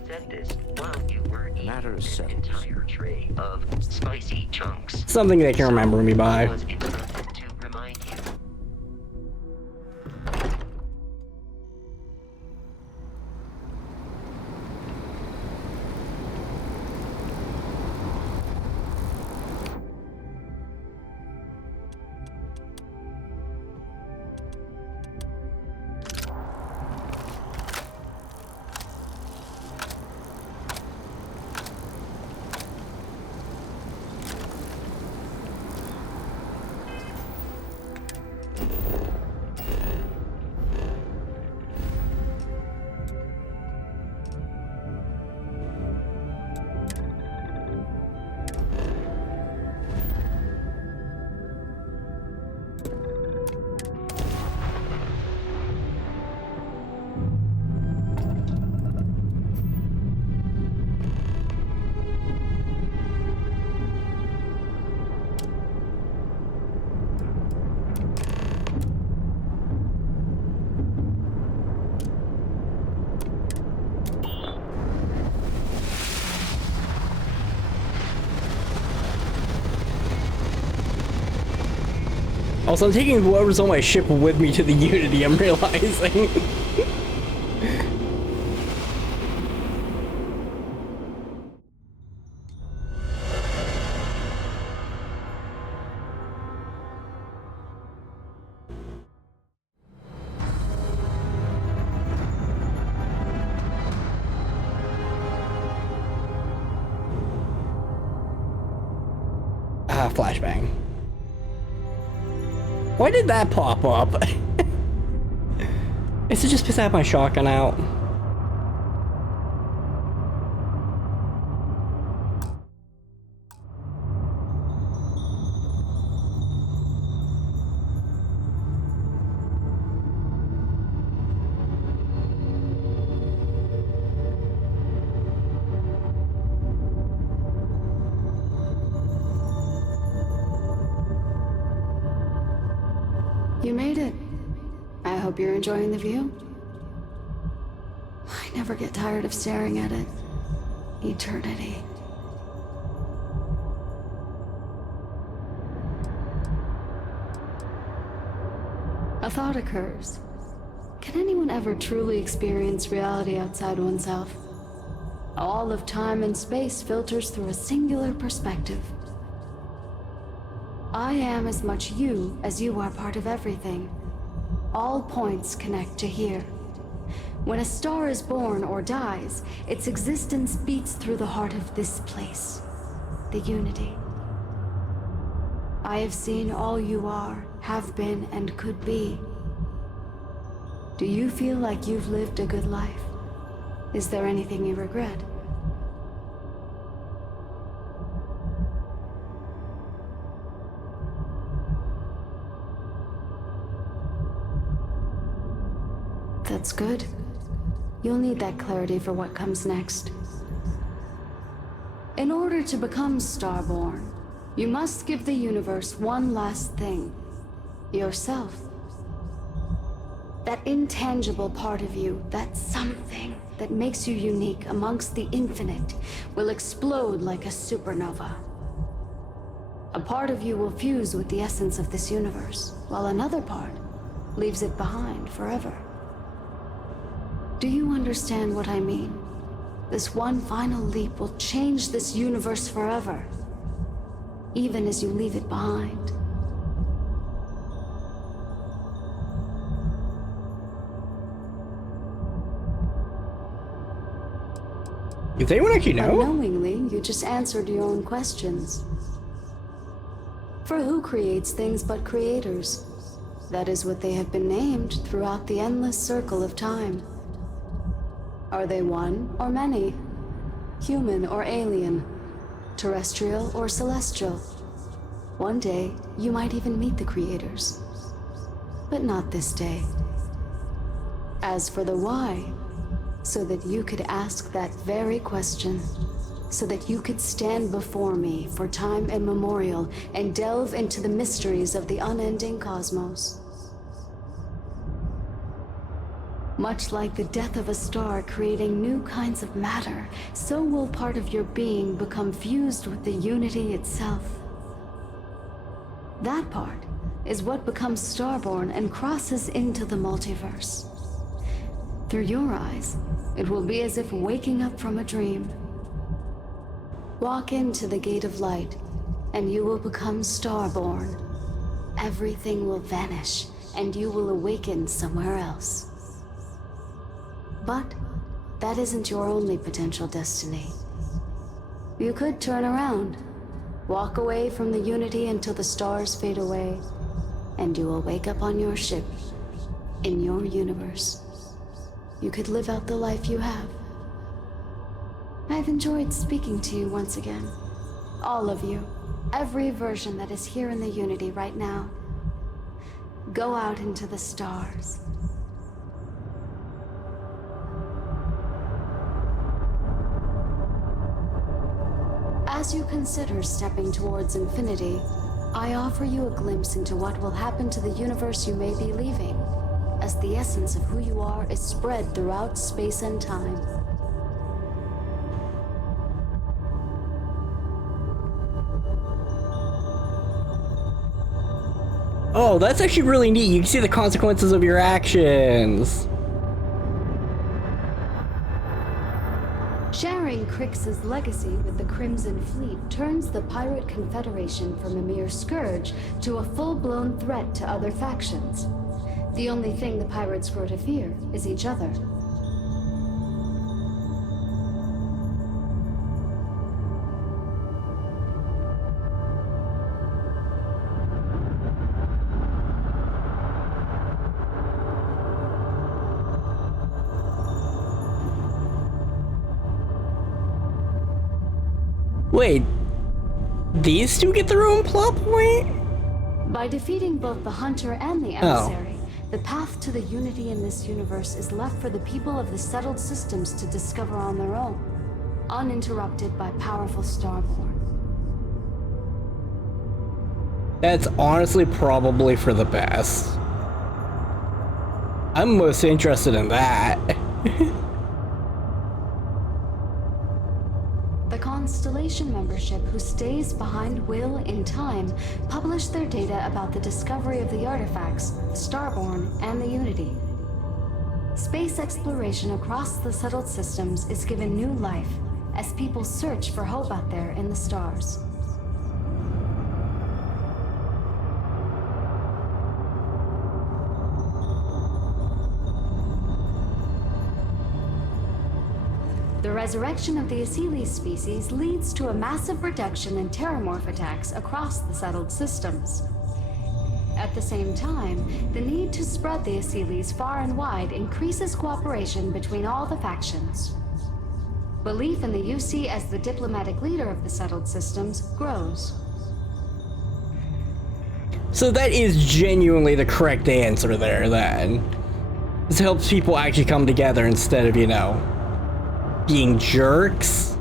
Said this while you were eating an entire tray of spicy chunks. Something they can remember me by. Was instructed to remind you. Also, I'm taking whoever's on my ship with me to the Unity, I'm realizing. Flashbang. Why did that pop up? Is it just because I have my shotgun out? You made it. I hope you're enjoying the view. I never get tired of staring at it. Eternity. A thought occurs. Can anyone ever truly experience reality outside oneself? All of time and space filters through a singular perspective. I am as much you as you are part of everything. All points connect to here. When a star is born or dies, its existence beats through the heart of this place, the Unity. I have seen all you are, have been, and could be. Do you feel like you've lived a good life? Is there anything you regret? That's good. You'll need that clarity for what comes next. In order to become Starborn, you must give the universe one last thing. Yourself. That intangible part of you, that something that makes you unique amongst the infinite, will explode like a supernova. A part of you will fuse with the essence of this universe, while another part leaves it behind forever. Do you understand what I mean? This one final leap will change this universe forever, even as you leave it behind. Does anyone actually know? Unknowingly, you just answered your own questions. For who creates things but creators? That is what they have been named throughout the endless circle of time. Are they one or many? Human or alien? Terrestrial or celestial? One day, you might even meet the creators. But not this day. As for the why, so that you could ask that very question, so that you could stand before me for time immemorial and delve into the mysteries of the unending cosmos. Much like the death of a star creating new kinds of matter, so will part of your being become fused with the Unity itself. That part is what becomes Starborn and crosses into the multiverse. Through your eyes, it will be as if waking up from a dream. Walk into the gate of light, and you will become Starborn. Everything will vanish, and you will awaken somewhere else. But that isn't your only potential destiny. You could turn around, walk away from the Unity until the stars fade away, and you will wake up on your ship, in your universe. You could live out the life you have. I've enjoyed speaking to you once again. All of you. Every version that is here in the Unity right now. Go out into the stars. As you consider stepping towards infinity, I offer you a glimpse into what will happen to the universe you may be leaving, as the essence of who you are is spread throughout space and time. Oh, that's actually really neat. You can see the consequences of your actions. Sharing Crix's legacy with the Crimson Fleet turns the Pirate Confederation from a mere scourge to a full-blown threat to other factions. The only thing the pirates grow to fear is each other. Wait, these two get their own plot point? By defeating both the Hunter and the Emissary, the path to the unity in this universe is left for the people of the settled systems to discover on their own, uninterrupted by powerful Starborn. That's honestly probably for the best. I'm most interested in that. The Constellation membership who stays behind will, in time, publish their data about the discovery of the artifacts, Starborn, and the Unity. Space exploration across the settled systems is given new life as people search for hope out there in the stars. The resurrection of the Asili species leads to a massive reduction in terramorph attacks across the settled systems. At the same time, the need to spread the Asilis far and wide increases cooperation between all the factions. Belief in the UC as the diplomatic leader of the settled systems grows. So that is genuinely the correct answer there, then. This helps people actually come together instead of, you know, being jerks.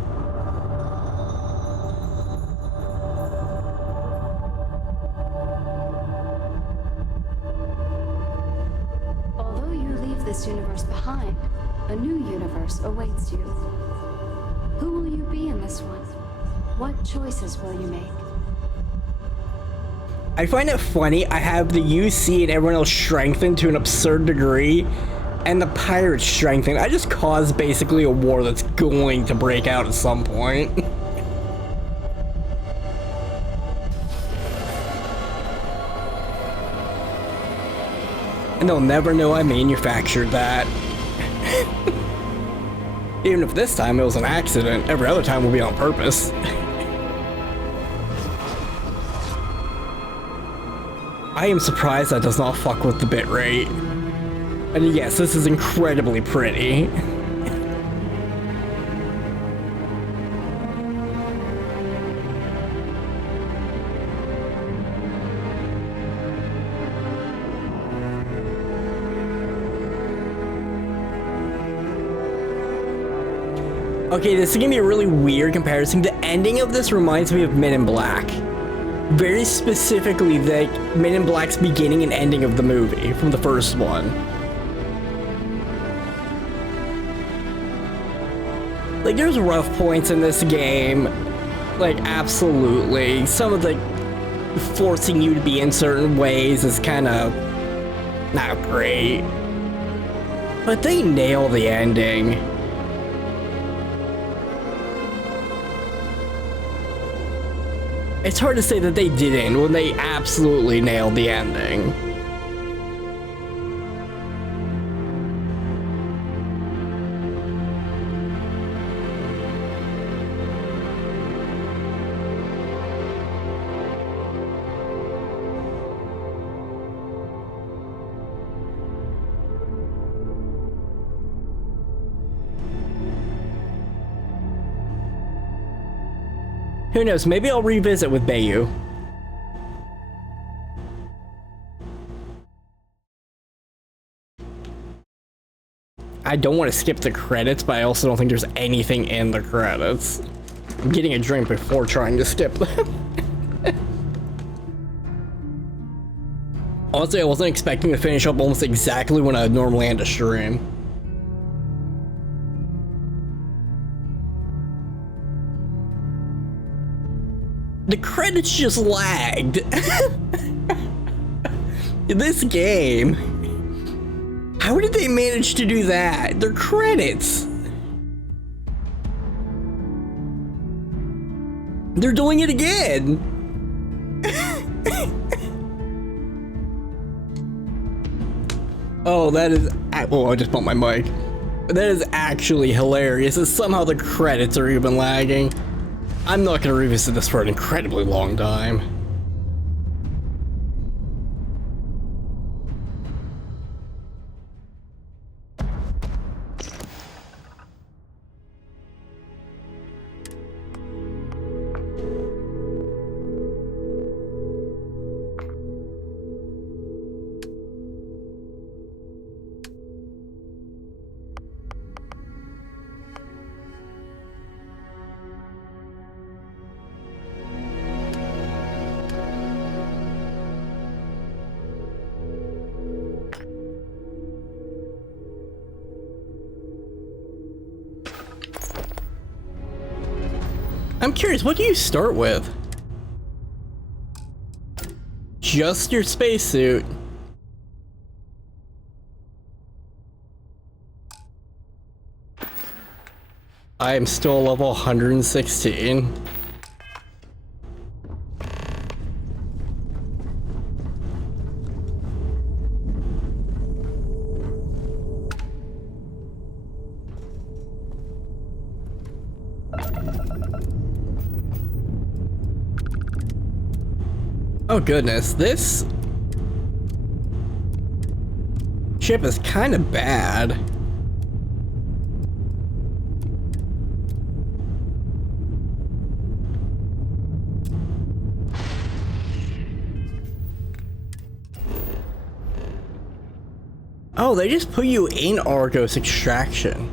Although you leave this universe behind, a new universe awaits you. Who will you be in this one? What choices will you make? I find it funny, I have the UC and everyone else strengthened to an absurd degree, and the pirates strengthened. I just caused basically a war that's going to break out at some point. And they'll never know I manufactured that. Even if this time it was an accident, every other time will be on purpose. I am surprised that does not fuck with the bitrate. And yes, this is incredibly pretty. Okay, this is gonna be a really weird comparison. The ending of this reminds me of Men in Black. Very specifically, the Men in Black's beginning and ending of the movie from the first one. Like, there's rough points in this game. Like, absolutely. Some of the forcing you to be in certain ways is kind of not great. But they nail the ending. It's hard to say that they didn't when they absolutely nailed the ending. Who knows, maybe I'll revisit with Bayou. I don't want to skip the credits, but I also don't think there's anything in the credits. I'm getting a drink before trying to skip them. Honestly, I wasn't expecting to finish up almost exactly when I normally end a stream. The credits just lagged. In this game. How did they manage to do that? They're credits. They're doing it again. Oh, that is... Oh, I just bumped my mic. That is actually hilarious. And somehow the credits are even lagging. I'm not going to revisit this for an incredibly long time. I'm curious, what do you start with? Just your spacesuit. I am still level 116. Oh goodness, this ship is kind of bad. Oh, they just put you in Argos extraction.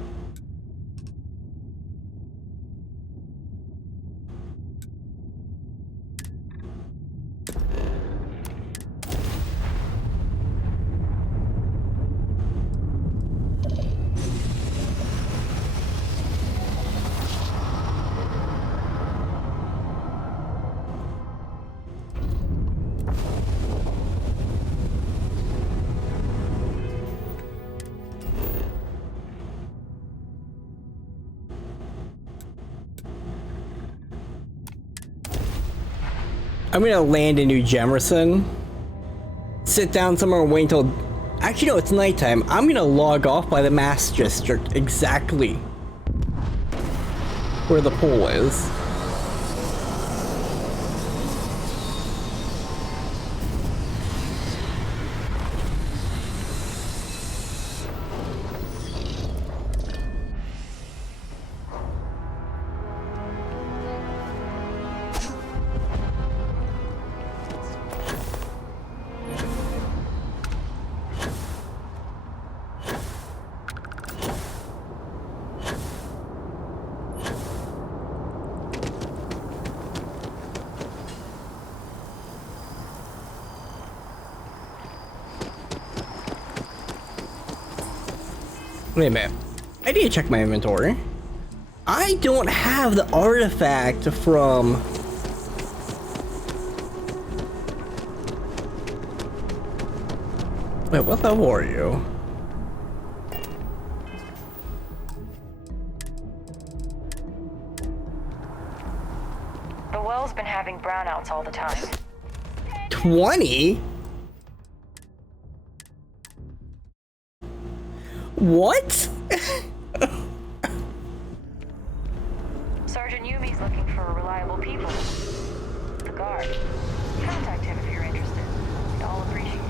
I'm gonna land in New Jemerson, sit down somewhere and wait until... Actually, no, it's nighttime. I'm gonna log off by the Mass District, exactly where the pool is. Wait a minute. I need to check my inventory. I don't have the artifact from... Wait, what level are you? The well's been having brownouts all the time. 20? What? Sergeant Yumi's looking for reliable people. The guard. Contact him if you're interested. We'd all appreciate it.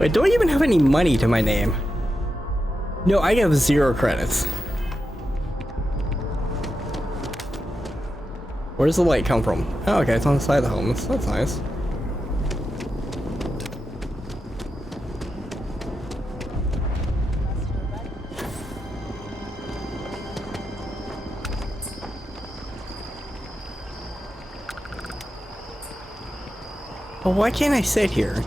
Wait, do I even have any money to my name? No, I have 0 credits. Where does the light come from? Oh, okay, it's on the side of the helmets. That's nice. Well, why can't I sit here?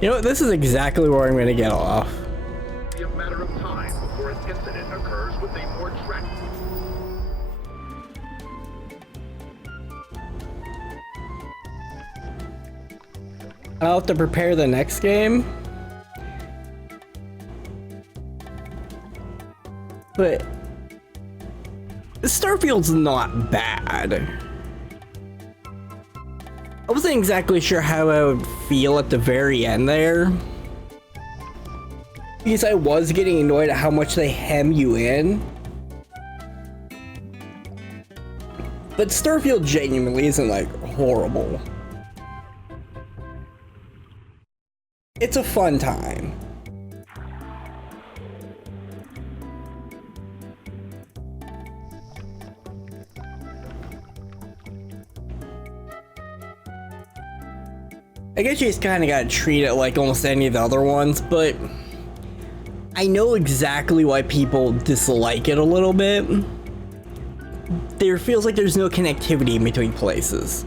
You know what? This is exactly where I'm going to get off. Be a matter of time before an incident occurs with a more I'll have to prepare the next game. But Starfield's not bad. I wasn't exactly sure how I would feel at the very end there, because I was getting annoyed at how much they hem you in. But Starfield genuinely isn't like horrible. It's a fun time. I guess you just kind of gotta treat it like almost any of the other ones, but I know exactly why people dislike it a little bit. There feels like there's no connectivity in between places.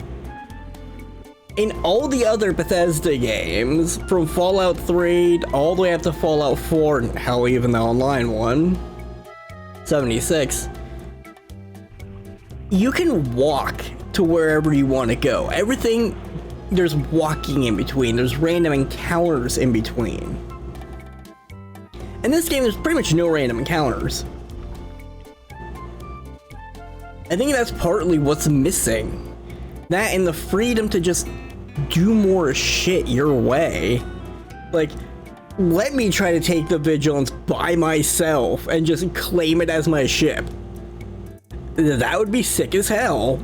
In all the other Bethesda games, from Fallout 3 all the way up to Fallout 4, and hell, even the online one, 76, you can walk to wherever you want to go. Everything, there's walking in between, there's random encounters in between. In this game, there's pretty much no random encounters. I think that's partly what's missing. That and the freedom to just do more shit your way. Like, let me try to take the Vigilance by myself and just claim it as my ship. That would be sick as hell.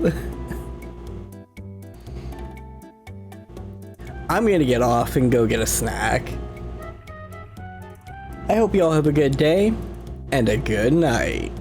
I'm gonna get off and go get a snack. I hope you all have a good day and a good night.